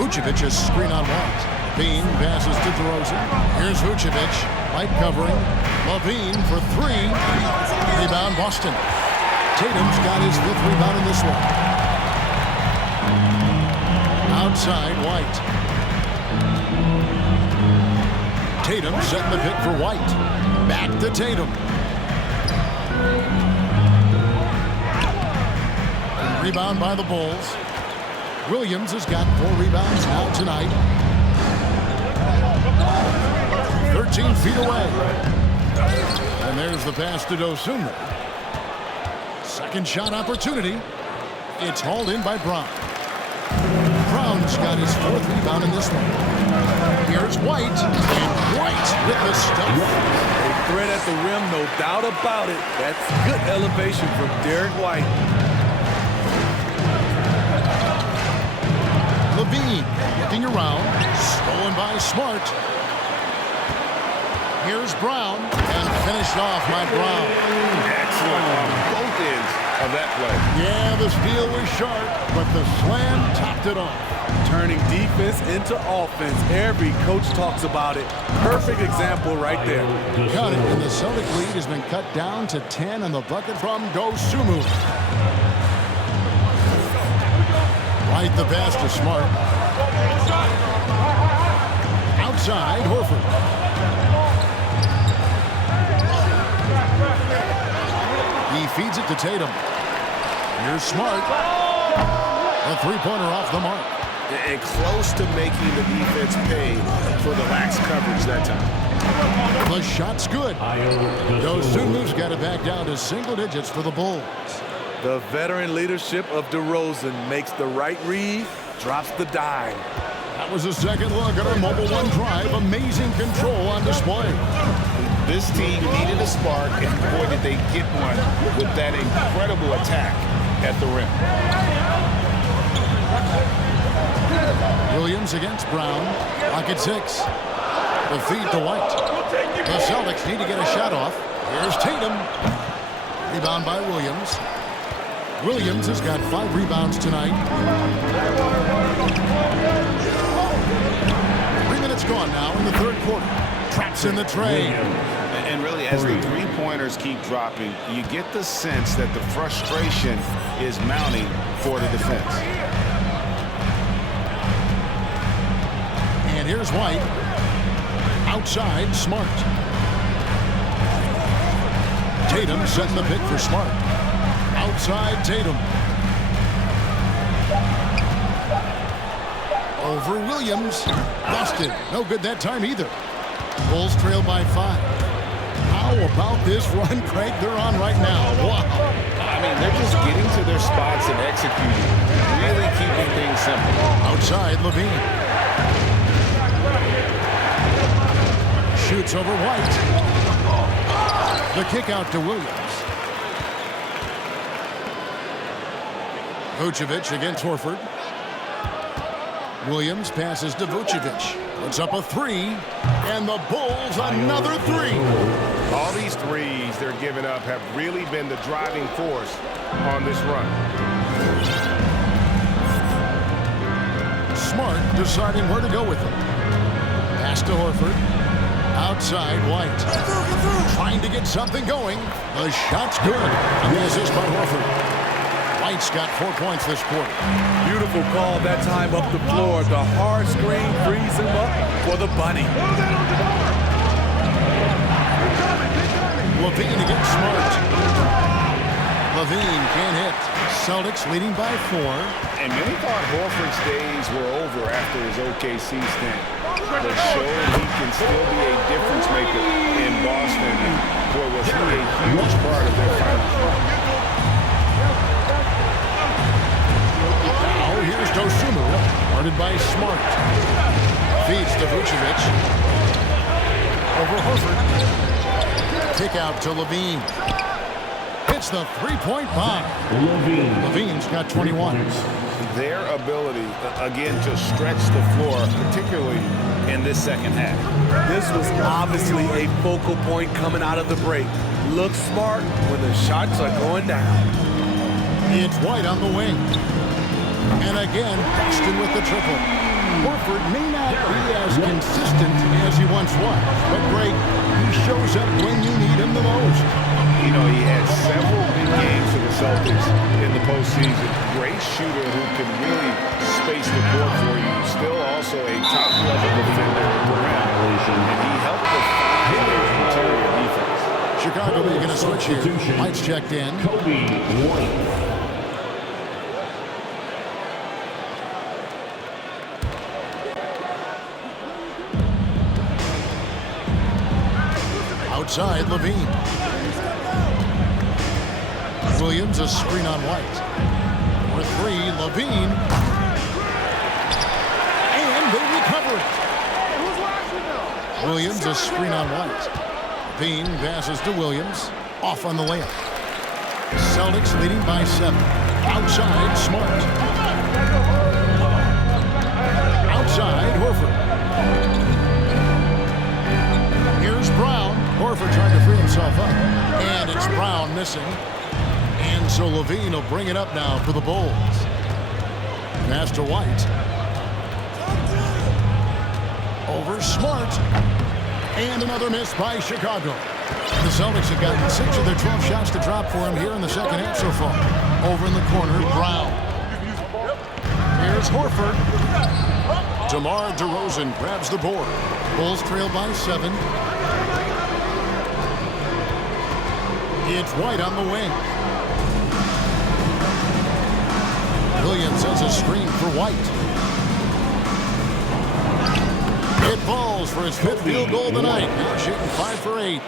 Vucevic is screen on White. Levine passes to DeRozan. Here's Vucevic. White covering. Levine for 3. Rebound Boston. Tatum's got his 5th rebound in this one. Outside White. Tatum setting the pick for White. Back to Tatum. Rebound by the Bulls. Williams has got 4 rebounds now tonight. 13 feet away. And there's the pass to Dosunmu. Second shot opportunity. It's hauled in by Brown. Brown's got his 4th rebound in this one. Here's White. And White with the stuff. A threat at the rim, no doubt about it. That's good elevation from Derek White. Levine looking around, stolen by Smart. Here's Brown, and finished off by Brown. Excellent on both ends of that play. Yeah, the steal was sharp, but the slam topped it off. Turning defense into offense. Every coach talks about it. Perfect example right there. Got it, and the Celtic lead has been cut down to 10 on the bucket from Dosunmu. Right the pass to Smart. Outside, Horford. He feeds it to Tatum. Here's Smart. A three-pointer off the mark. And close to making the defense pay for the lax coverage that time. The shot's good. Dosunmu's got it back down to single digits for the Bulls. The veteran leadership of DeRozan makes the right read, drops the dime. That was a second look at our Mobile One drive. Amazing control on display. This team needed a spark, and boy, did they get one with that incredible attack at the rim. Williams against Brown. Clock at 6. The feed to White. The Celtics need to get a shot off. Here's Tatum. Rebound by Williams. Williams has got 5 rebounds tonight. 3 minutes gone now in the third quarter. Traps in the tray. And really, as the three-pointers keep dropping, you get the sense that the frustration is mounting for the defense. And here's White. Outside, Smart. Tatum setting the pick for Smart. Outside, Tatum. Over Williams. Busted. No good that time either. Bulls trail by 5. How about this run, Craig, they're on right now? Wow. I mean, they're just getting to their spots and executing. Really keeping things simple. Outside, Levine. Shoots over White. The kick out to Williams. Vucevic against Horford. Williams passes to Vucevic. Puts up a 3. And the Bulls another 3. All these threes they're giving up have really been the driving force on this run. Smart deciding where to go with them. Pass to Horford. Outside, White. Trying to get something going. The shot's good. And the assist by Horford. White's got 4 points this quarter. Beautiful call that time up the floor. The hard screen frees him up for the bunny. Levine against Smart. Levine can't hit. Celtics leading by 4. And many thought Horford's days were over after his OKC stint. But showed he can still be a difference maker in Boston. And boy, was he a huge part of their finals run. Now here's Dosunmu, guarded by Smart. Feeds to Vucevic. Over Horford. Kick out to Levine. Hits the three-point bomb. Levine's got 21. Their ability, again, to stretch the floor, particularly in this second half. This was obviously a focal point coming out of the break. Look smart when the shots are going down. It's White on the wing. And again, Boston with the triple. Horford may not be as consistent as he once was, but Greg, he shows up when you need him the most. You know, he had several big games for the Celtics in the postseason. Great shooter who can really space the court for you. Still also a top-level defender at the rim. And he helped define their interior defense. Chicago making a switch here. White's checked in. Kobe White. Outside, Levine. Williams, a screen on White. For 3, Levine. And they recover it. Williams, a screen on White. Levine passes to Williams. Off on the layup. Celtics leading by 7. Outside, Smart. Outside, Horford. Here's Brown. Horford trying to free himself up. And it's Brown missing. And so Levine will bring it up now for the Bulls. Pass to White. Over Smart. And another miss by Chicago. The Celtics have gotten 6 of their 12 shots to drop for him here in the second half so far. Over in the corner, Brown. Here's Horford. DeMar DeRozan grabs the board. Bulls trail by 7. It's White on the wing. Williams has a screen for White. It falls for his 5th field goal tonight. Now shooting 5 for 8.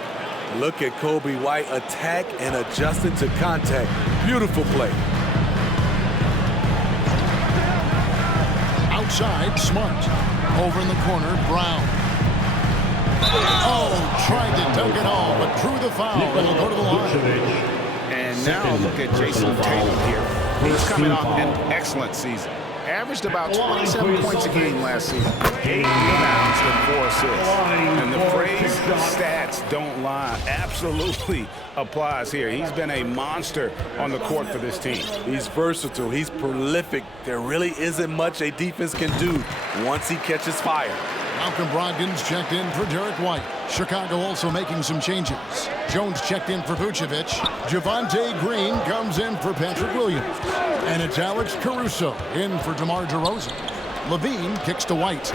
Look at Kobe White attack and adjusting to contact. Beautiful play. Outside, Smart. Over in the corner, Brown. Oh, tried to dunk it all, but drew the foul. It'll go to the line. And now look at Jason Tatum here. He's coming off an excellent season. Averaged about 27 points a game last season. 8 rebounds and 4 assists. And the phrase stats don't lie absolutely applies here. He's been a monster on the court for this team. He's versatile. He's prolific. There really isn't much a defense can do once he catches fire. Malcolm Brogdon's checked in for Derek White. Chicago also making some changes. Jones checked in for Vucevic. Javonte Green comes in for Patrick Williams. And it's Alex Caruso in for DeMar DeRozan. Levine kicks to White.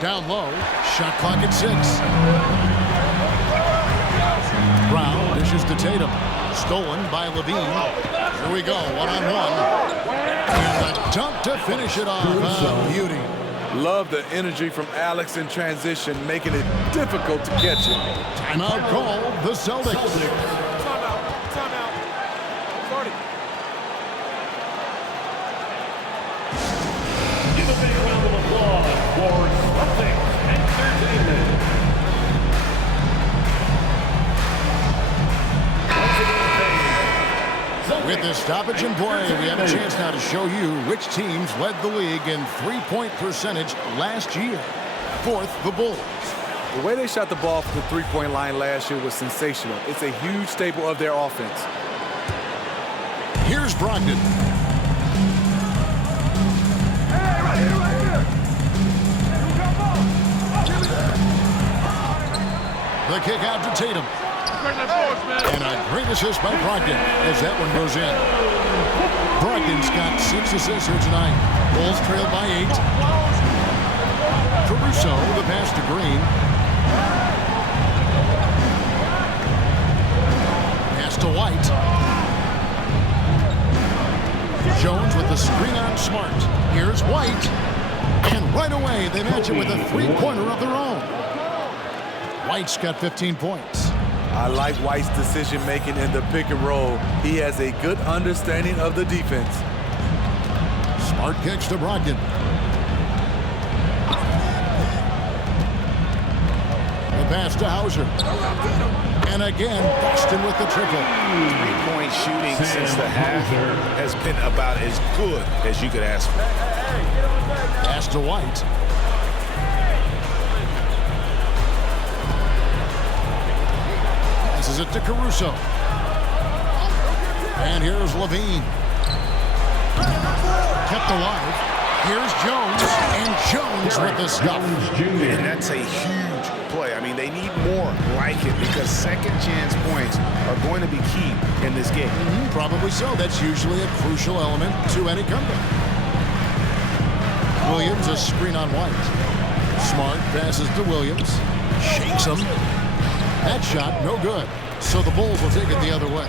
Down low. Shot clock at 6. Brown dishes to Tatum. Stolen by Levine. Here we go, one-on-one. And a dunk to finish it off. Beauty. Love the energy from Alex in transition, making it difficult to catch it. Timeout called the Celtics. Timeout. Sorry. Give a big round of applause for Celtics Entertainment. With this stoppage in play, we have a chance now to show you which teams led the league in three-point percentage last year. 4th, the Bulls. The way they shot the ball from the three-point line last year was sensational. It's a huge staple of their offense. Here's Brogdon. Hey, right here. The kick out to Tatum. And a great assist by Brogdon as that one goes in. Brogdon's got 6 assists here tonight. Bulls trailed by 8. Caruso, the pass to Green. Pass to White. Jones with the screen on Smart. Here's White. And right away, they match it with a three-pointer of their own. White's got 15 points. I like White's decision-making in the pick and roll. He has a good understanding of the defense. Smart kicks to Brogdon. The pass to Hauser. And again, Boston with the triple. 3-point shooting since the half has been about as good as you could ask for. Pass to White. Passes it to Caruso. And here's Levine. Kept alive. Here's Jones. And Jones with the stuff. And that's a huge play. I mean, they need more like it because second chance points are going to be key in this game. Probably so. That's usually a crucial element to any comeback. Williams, a screen on White. Smart passes to Williams. Shakes him. That shot, no good. So the Bulls will take it the other way.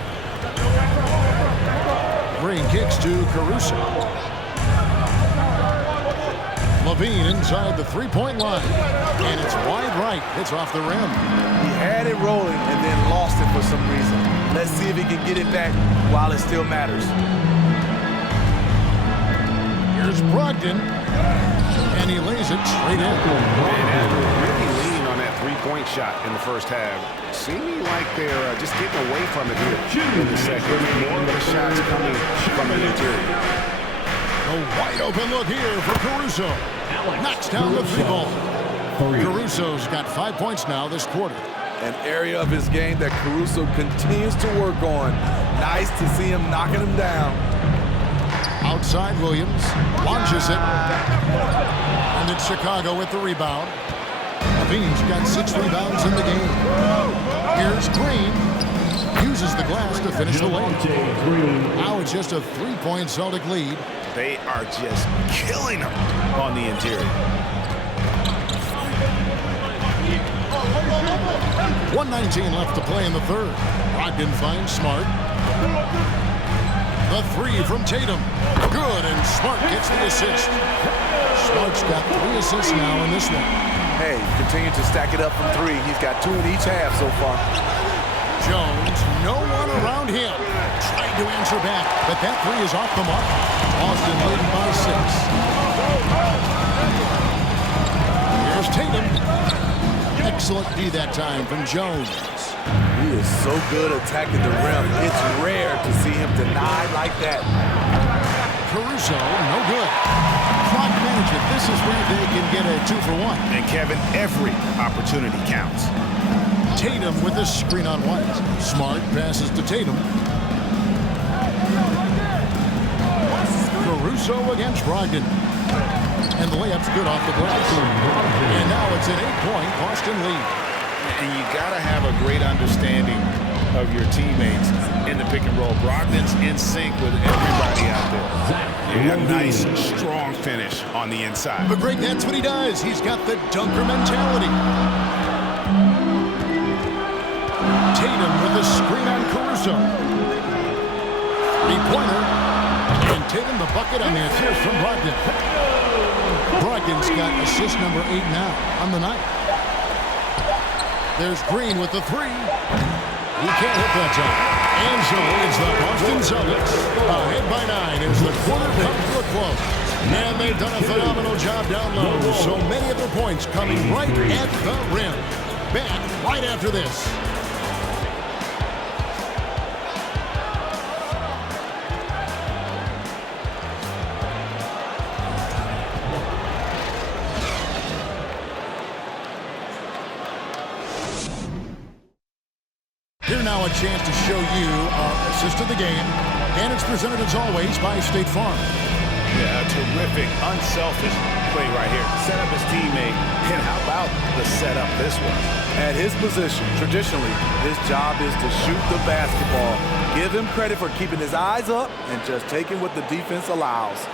Green kicks to Caruso. Levine inside the three-point line. And it's wide right. It's off the rim. He had it rolling and then lost it for some reason. Let's see if he can get it back while it still matters. Here's Brogdon. And he lays it straight in. And after really leaning on that three-point shot in the first half, seeming like they're just getting away from it here in the second. More of the shots coming from the interior. A wide open look here for Caruso. Knocks down the three ball. Caruso's got 5 points now this quarter. An area of his game that Caruso continues to work on. Nice to see him knocking him down. Outside Williams. Launches it. And it's Chicago with the rebound. Levine's got 6 rebounds in the game. Here's Green. Uses the glass to finish the lane. Now it's just a 3-point Celtic lead. They are just killing them on the interior. 1:19 left to play in the third. Brogdon finds Smart. The three from Tatum. Good, and Smart gets the assist. Smart's got 3 assists now in this one. Hey, continue to stack it up from 3. He's got 2 in each half so far. Jones, no one around him. Trying to answer back, but that 3 is off the mark. Boston leading by 6. Here's Tatum. Excellent D that time from Jones. He is so good attacking the rim. It's rare to see him denied like that. Caruso, no good. Clock management, this is where they can get a 2 for 1. And Kevin, every opportunity counts. Tatum with a screen on White. Smart passes to Tatum. Caruso against Brogdon. And the layup's good off the glass. And now it's an 8-point Boston lead. And you got to have a great understanding of your teammates in the pick and roll. Brogdon's in sync with everybody out there. You got a nice, strong finish on the inside. But Greg, that's what he does. He's got the dunker mentality. Tatum with a screen on Caruso. 3-pointer. And Tatum the bucket on the assist from Brogdon. Brogdon's got assist number 8 now on the night. There's Green with the 3. He can't hit that time. And so it's the Boston Celtics ahead by 9 as the quarter comes to a close. And they've done a phenomenal job down low. So many of their points coming right at the rim. Back right after this. Here now a chance to show you our assist of the game. And it's presented as always by State Farm. Yeah, a terrific, unselfish play right here. Set up his teammate, and how about the setup this one? At his position, traditionally, his job is to shoot the basketball. Give him credit for keeping his eyes up and just taking what the defense allows.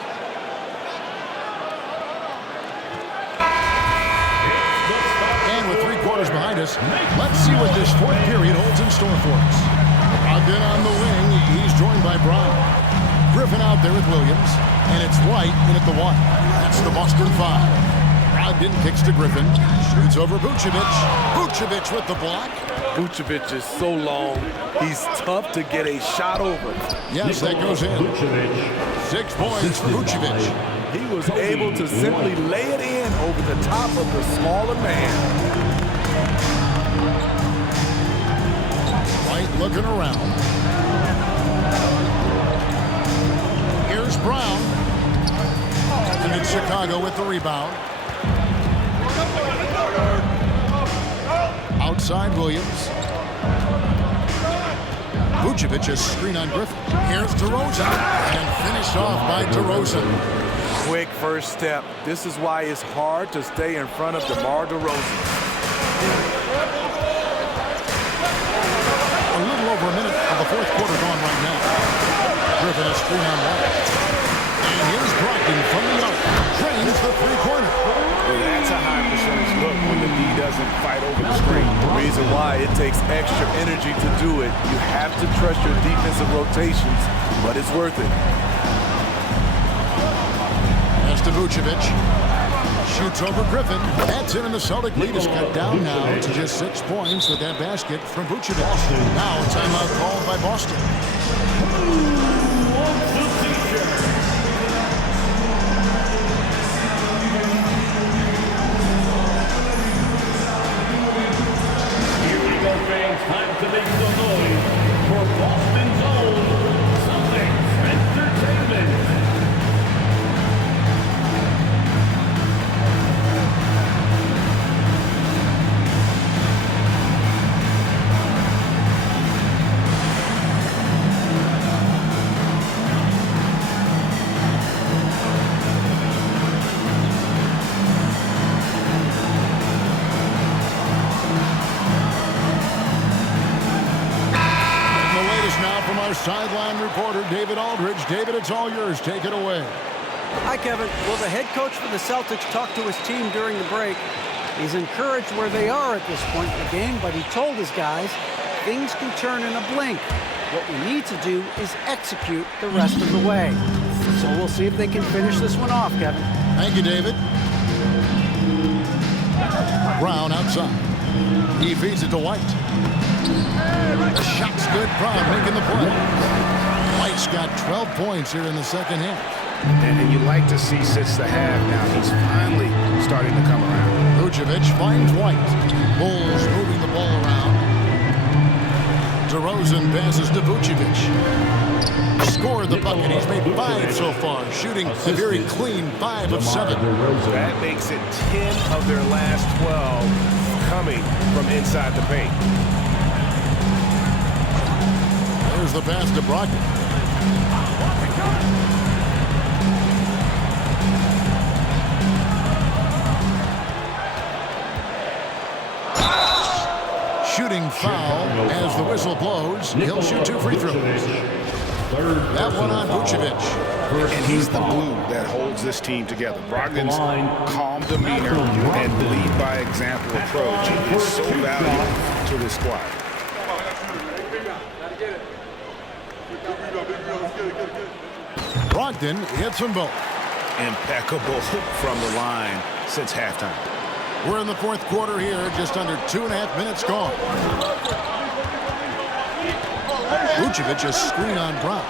And with 3 quarters behind us, let's see what this 4th period holds in store for us. Brogdon on the wing. He's joined by Brown. Griffin out there with Williams. And it's White in at the 1. That's the Boston 5. Brogdon kicks to Griffin. Shoots over Vucevic. Vucevic with the block. Vucevic is so long, he's tough to get a shot over. Yes, that goes in. 6 points for Vucevic. He was able to simply lay it in over the top of the smaller man. White looking around. Here's Brown. And it's Chicago with the rebound. Outside Williams. Vucevic a screen on Griffin. Here's DeRozan. And finished off by DeRozan. Quick first step. This is why it's hard to stay in front of DeMar DeRozan. A little over a minute of the 4th quarter gone right now. Griffin a screen on White. And here's Brogdon from the arc. Drains the 3-pointer. Well, that's a high percentage look when the D doesn't fight over the screen. The reason why it takes extra energy to do it. You have to trust your defensive rotations, but it's worth it. To Vucevic. Shoots over Griffin. That's in, and the Celtic lead is cut down now to just 6 points with that basket from Vucevic. Now a timeout called by Boston. Here we go, fans. Time to make some noise for Boston's own Celtics Entertainment. Sideline reporter David Aldridge. David, it's all yours. Take it away. Hi, Kevin. Well, the head coach for the Celtics talked to his team during the break. He's encouraged where they are at this point in the game, but he told his guys things can turn in a blink. What we need to do is execute the rest of the way. So we'll see if they can finish this one off, Kevin. Thank you, David. Brown outside. He feeds it to White. The shot's good. Brown making the play. White's got 12 points here in the second half. And you like to see since the half now, he's finally starting to come around. Vucevic finds White. Bulls moving the ball around. DeRozan passes to Vucevic. Scored the bucket. He's made 5 so far, shooting a very clean 5 of 7. That makes it 10 of their last 12 coming from inside the paint. There's the pass to Brogdon. Shooting foul as the whistle blows. He'll shoot 2 free throws. That one on Vucevic. And he's the glue that holds this team together. Brogdon's calm demeanor and lead by example approach is so valuable to this squad. Brogdon hits them both. Impeccable from the line since halftime. We're in the fourth quarter here, just under 2.5 minutes gone. Vucevic a screen on Brown.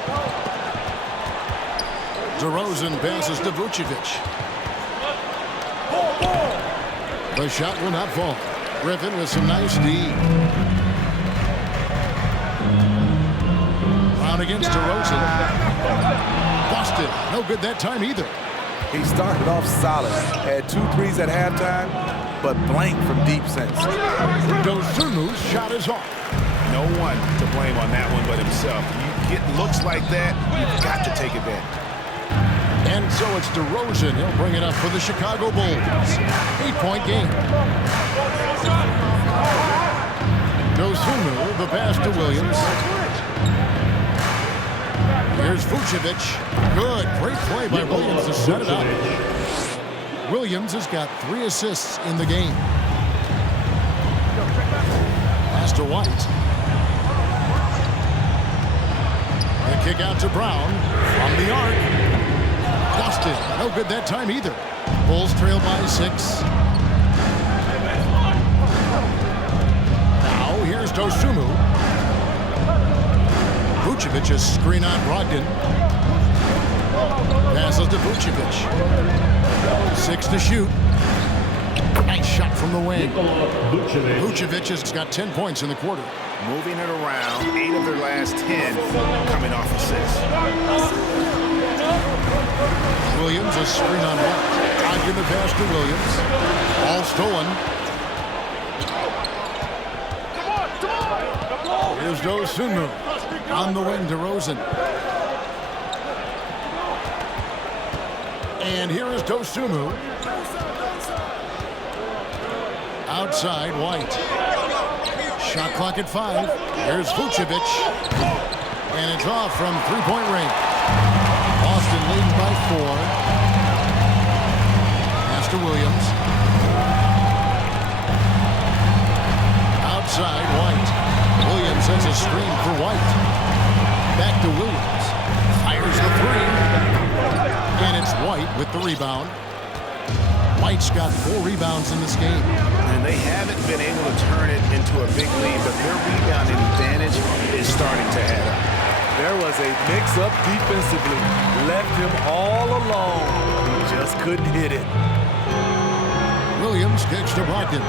DeRozan passes to Vucevic. The shot will not fall. Griffin with some nice D. Brown against DeRozan. Busted. No good that time either. He started off solid. Had 2 threes at halftime, but blank from deep since. Dosunmu's shot is off. No one to blame on that one but himself. You get looks like that, you've got to take advantage. And so it's DeRozan. He'll bring it up for the Chicago Bulls. 8-point game. Dosunmu, the pass to Williams. Here's Vucevic. Good. Great play by Williams to set it up. Williams has got 3 assists in the game. Pass to White. The kick out to Brown. From the arc. Dusted. No good that time either. Bulls trail by 6. Now here's Dosunmu. Vucevic a screen on Brogdon. Passes to Vucevic. 6 to shoot. Nice shot from the wing. Vucevic has got 10 points in the quarter. Moving it around, 8 of their last 10 coming off assists. Williams a screen on White. Brogdon the pass to Williams. All stolen. Here's Dosunmu. On the wing, DeRozan. And here is Dosunmu. Outside, White. Shot clock at 5. Here's Vucevic. And it's off from 3-point range. Boston leading by 4. Pass to Williams. Outside, White. Williams has a screen for White. Back to Williams. Fires the 3. And it's White with the rebound. White's got 4 rebounds in this game. And they haven't been able to turn it into a big lead, but their rebounding advantage is starting to add up. There was a mix-up defensively. Left him all alone. He just couldn't hit it. Williams kicks to Brogdon.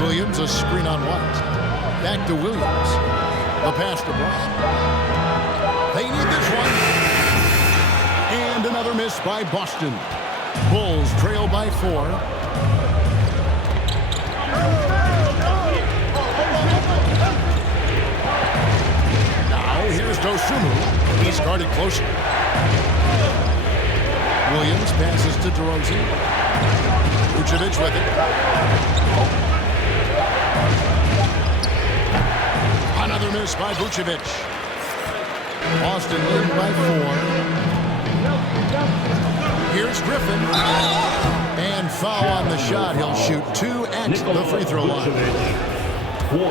Williams a screen on White. Back to Williams. The pass to Brown. They need this one. And another miss by Boston. Bulls trail by 4. Now here's Dosunmu. He's guarded closer. Williams passes to DeRozan. Vucevic with it. Another miss by Vucevic. Boston leading by 4. Here's Griffin. And foul on the shot. He'll shoot 2 at the free throw line.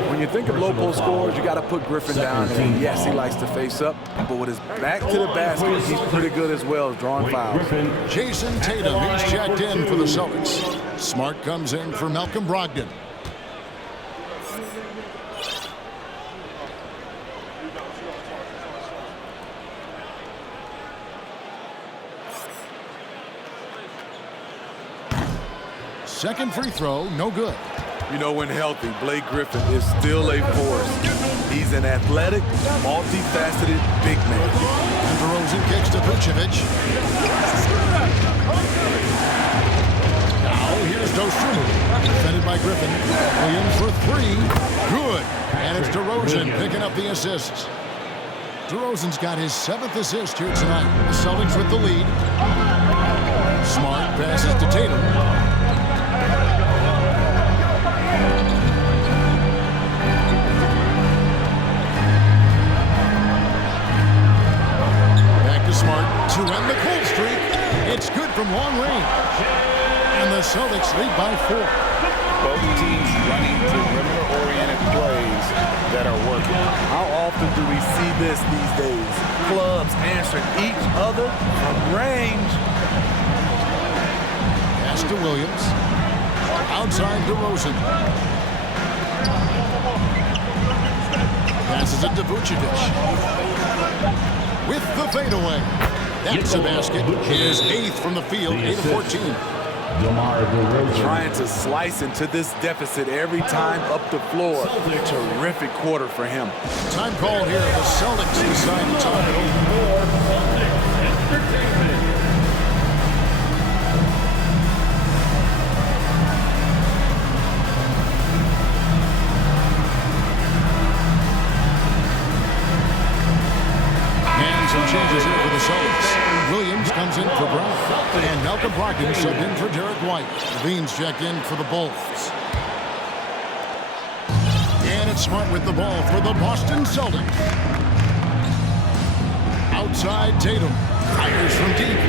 When you think of low post scorers, you got to put Griffin down. And yes, he likes to face up, but with his back to the basket, he's pretty good as well as drawing fouls. Jason Tatum, he's checked in for the Celtics. Smart comes in for Malcolm Brogdon. Second free throw, no good. You know, when healthy, Blake Griffin is still a force. He's an athletic, multifaceted big man. And DeRozan kicks to Vucevic. Now here's Dosunmu, defended by Griffin. Williams for 3, good. And it's DeRozan picking up the assists. DeRozan's got his 7th assist here tonight. The Celtics with the lead. Smart passes to Tatum. Smart to end the cold streak. It's good from long range. And the Celtics lead by 4. Both teams running perimeter-oriented plays that are working. How often do we see this these days? Clubs answering each other from range. Pass to Williams. Outside DeRozan. Passes it to Vucevic. With the fadeaway. That's a basket. His 8th from the field, 8 of 14. Trying to slice into this deficit every time up the floor. Terrific quarter for him. Time call here. The Celtics decide the time. Some changes here for the Celtics. Williams comes in for Brown. And Malcolm Brogdon subbed in for Derek White. Levine's checked in for the Bulls. And it's Smart with the ball for the Boston Celtics. Outside Tatum. Fires from deep.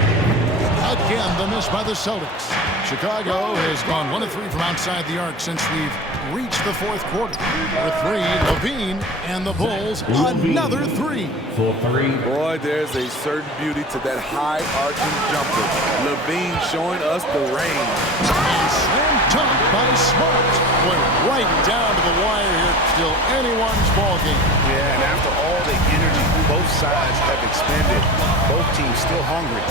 Again, the miss by the Celtics. Chicago has gone 1 of 3 from outside the arc since we've reached the 4th quarter. For 3, Levine and the Bulls, another 3. Boy, there's a certain beauty to that high arching jumper. Levine showing us the range. And slam dunk by Smart. Went right down to the wire here. Still anyone's ball game. Yeah, and after all the energy both sides have expended, both teams still hungry.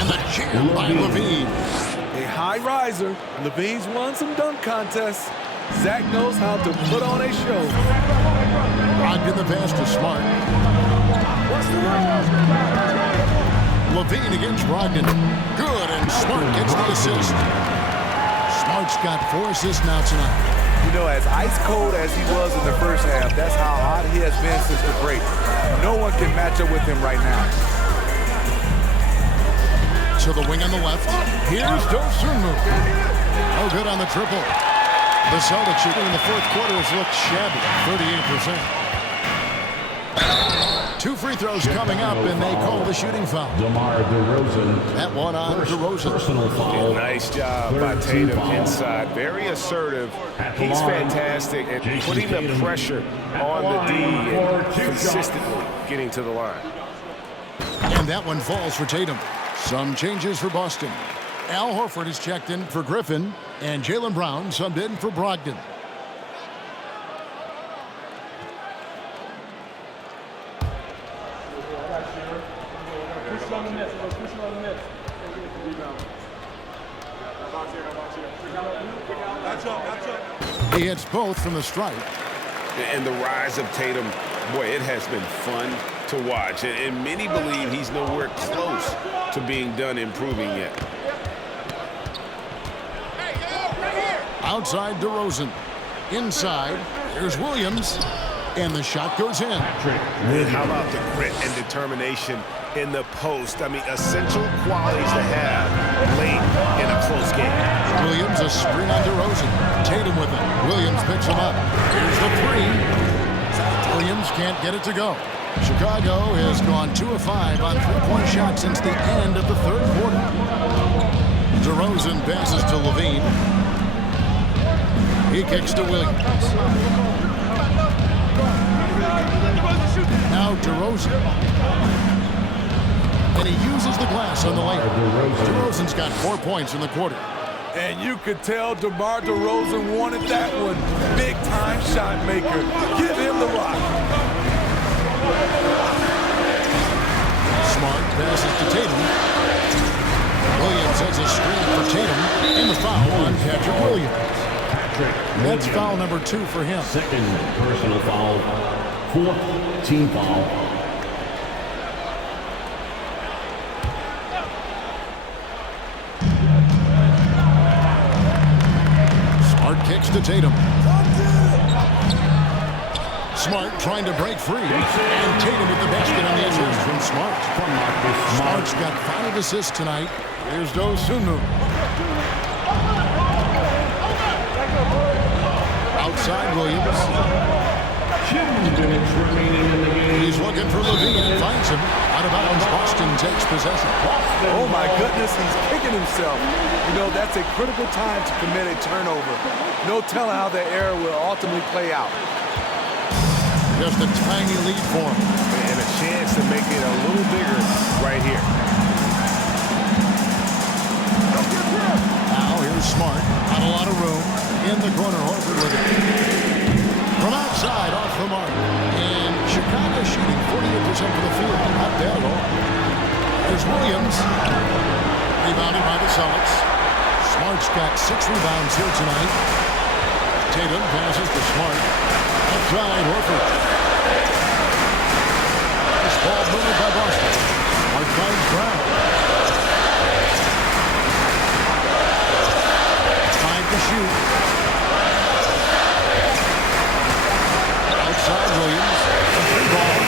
And the jam by Levine. A high riser. Levine's won some dunk contests. Zach knows how to put on a show. Brogdon the pass to Smart. Levine against Brogdon. Good, and Smart gets the assist. Smart's got 4 assists now tonight. You know, as ice cold as he was in the first half, that's how hot he has been since the break. No one can match up with him right now. To the wing on the left. Here's Dosunmu. Oh, good on the triple. The Celtics shooting in the 4th quarter has looked shabby, 38%. 2 free throws coming up, and they call the shooting foul. DeMar DeRozan. That one on DeRozan. Personal foul. Nice job by Tatum inside. Very assertive. He's fantastic at putting the pressure on the D and consistently getting to the line. And that one falls for Tatum. Some changes for Boston. Al Horford is checked in for Griffin, and Jaylen Brown subbed in for Brogdon. He hits both from the stripe. And the rise of Tatum, boy, it has been fun to watch. And many believe he's nowhere close to being done improving yet. Outside DeRozan. Inside, here's Williams. And the shot goes in. And how about the grit and determination in the post? I mean, essential qualities to have late in a close game. Williams, a screen on DeRozan. Tatum with it. Williams picks him up. Here's the 3. Williams can't get it to go. Chicago has gone 2 of 5 on three-point shots since the end of the third quarter. DeRozan passes to Levine. He kicks to Williams. Now DeRozan. And he uses the glass on the layup. DeRozan's got 4 points in the quarter. And you could tell DeMar DeRozan wanted that one. Big-time shot maker. Give him the rock. Smart passes to Tatum. Williams has a screen for Tatum. And the foul on Patrick Williams. That's foul number 2 for him. Second personal foul. 4th team foul. Kicks to Tatum. Smart trying to break free. And Tatum with the basket on the assist from Smart. Smart's got 5 assists tonight. Here's Dosunmu. Outside Williams. 2 minutes remaining in the game. He's looking for Levine. Finds him. Out of bounds. Boston takes possession. Oh my goodness, he's kicking himself. You know, that's a critical time to commit a turnover. No telling how the error will ultimately play out. Just a tiny lead for him. And a chance to make it a little bigger right here. Now here's Smart. Not a lot of room. In the corner, Horford with it. From outside, off the mark. And Chicago shooting 48% for the field. Not bad at all. There's Williams. Rebounded by the Celtics. Smart's got 6 rebounds here tonight. Tatum passes to Smart. Outside, Horford. This ball moved by Boston. Smart finds Brown. 5 to shoot. Outside Williams. A 3-ball.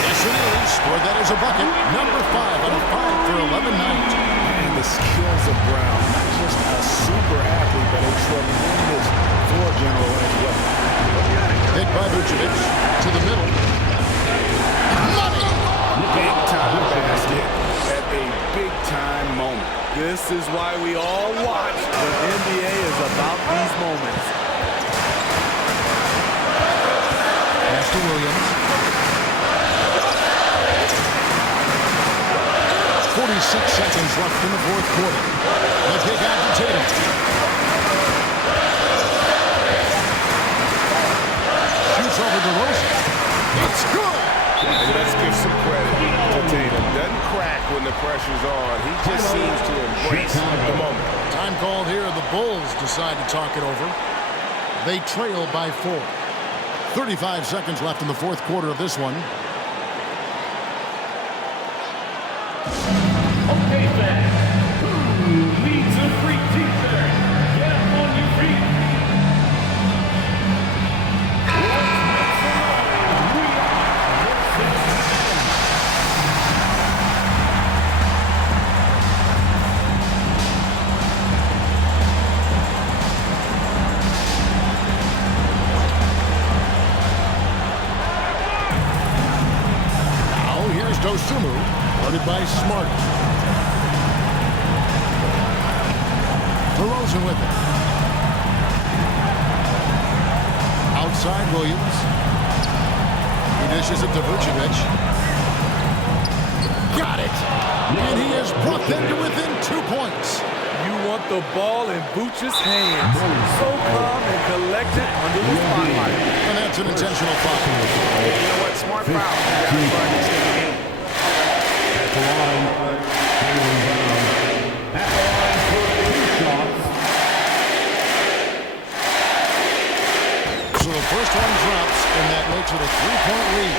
Yes, it is. Scored that as a bucket. Number 5 on a 5 for 11 night. And the skills of Brown. Not just a super athlete, but a tremendous floor general as well. Hit by Vucevic to the middle. Money! Big-time basket at a big-time moment. This is why we all watch. The NBA is about these moments. Pass to Williams. 46 seconds left in the fourth quarter. They kick out to Tatum. Shoots over DeRozan. It's good! And let's give some credit to Tatum. Doesn't crack when the pressure's on. He just seems to embrace the moment. Time called here. The Bulls decide to talk it over. They trail by 4. 35 seconds left in the fourth quarter of this one. Okay, fans. Who needs a free t-shirt? Get up on your feet. Now here's Dosunmu, guarded by Smart. DeRozan with it. Outside Williams. He dishes it to Vucevic. Got it. And he has brought them to within 2 points. You want the ball in Vooch's hands. So calm and collected under the spotlight. And that's an intentional foul. You know what? Smart foul. You got to start this game. At the line, Jaylen Brown. At the line for 2 shots. So the first one drops, and that makes it a 3-point lead.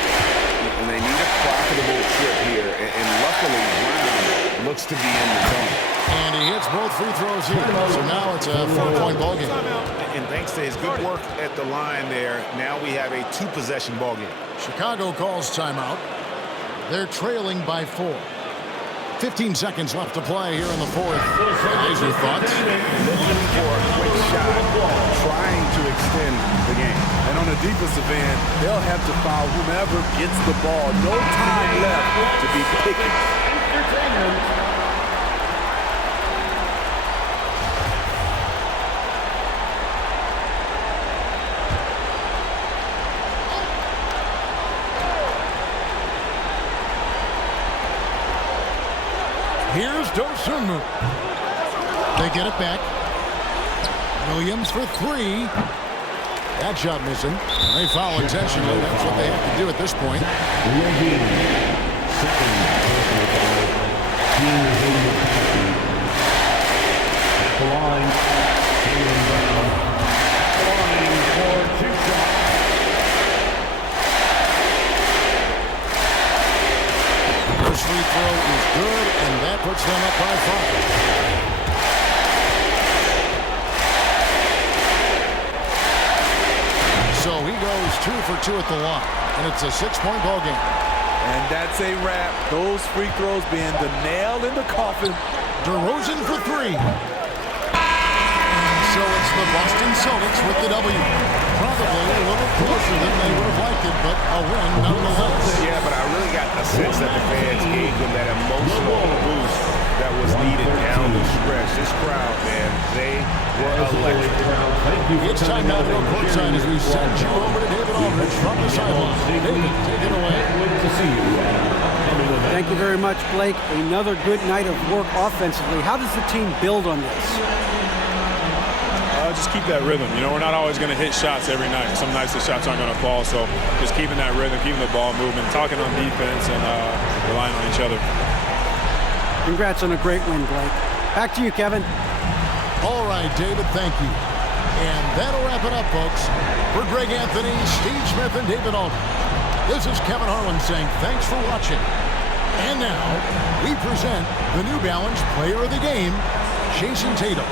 And they need a profitable trip here. And luckily, Brown looks to be in the zone. And he hits both free throws here. So now it's a 4-point ball game. And thanks to his good work at the line there, now we have a 2-possession ball game. Chicago calls timeout. They're trailing by 4. 15 seconds left to play here in the fourth. Guys, your thoughts? Looking for a quick shot, trying to extend the game. And on the defensive end, they'll have to foul whomever gets the ball. No time left to be picky. Here's Dosunmu. They get it back. Williams for three. That shot missing. They foul intentionally. That's what they have to do at this point. At the line, Jaylen Brown. Line for two shots. First free throw is good, and that puts them up by 5. So he goes 2 for 2 at the line, and it's a 6-point ball game. And that's a wrap. Those free throws being the nail in the coffin. DeRozan for 3. And so it's the Boston Celtics with the W. Probably a little closer than they would have liked it, but a win nonetheless. Yeah, but I really got the sense that the fans gave them that emotional boost that was needed down the stretch. This crowd, man, they were electric. It's time now to go courtside as we send you over to David Aldridge from the sideline. David, take it away. Thank you very much, Blake. Another good night of work offensively. How does the team build on this? Just keep that rhythm. You know, we're not always going to hit shots every night. Some nights the shots aren't going to fall. So just keeping that rhythm, keeping the ball moving, talking on defense, and relying on each other. Congrats on a great win, Blake. Back to you, Kevin. All right, David, thank you. And that'll wrap it up, folks. For Greg Anthony, Steve Smith, and David Aldridge, this is Kevin Harlan saying thanks for watching. And now, we present the New Balance Player of the Game, Jason Tatum.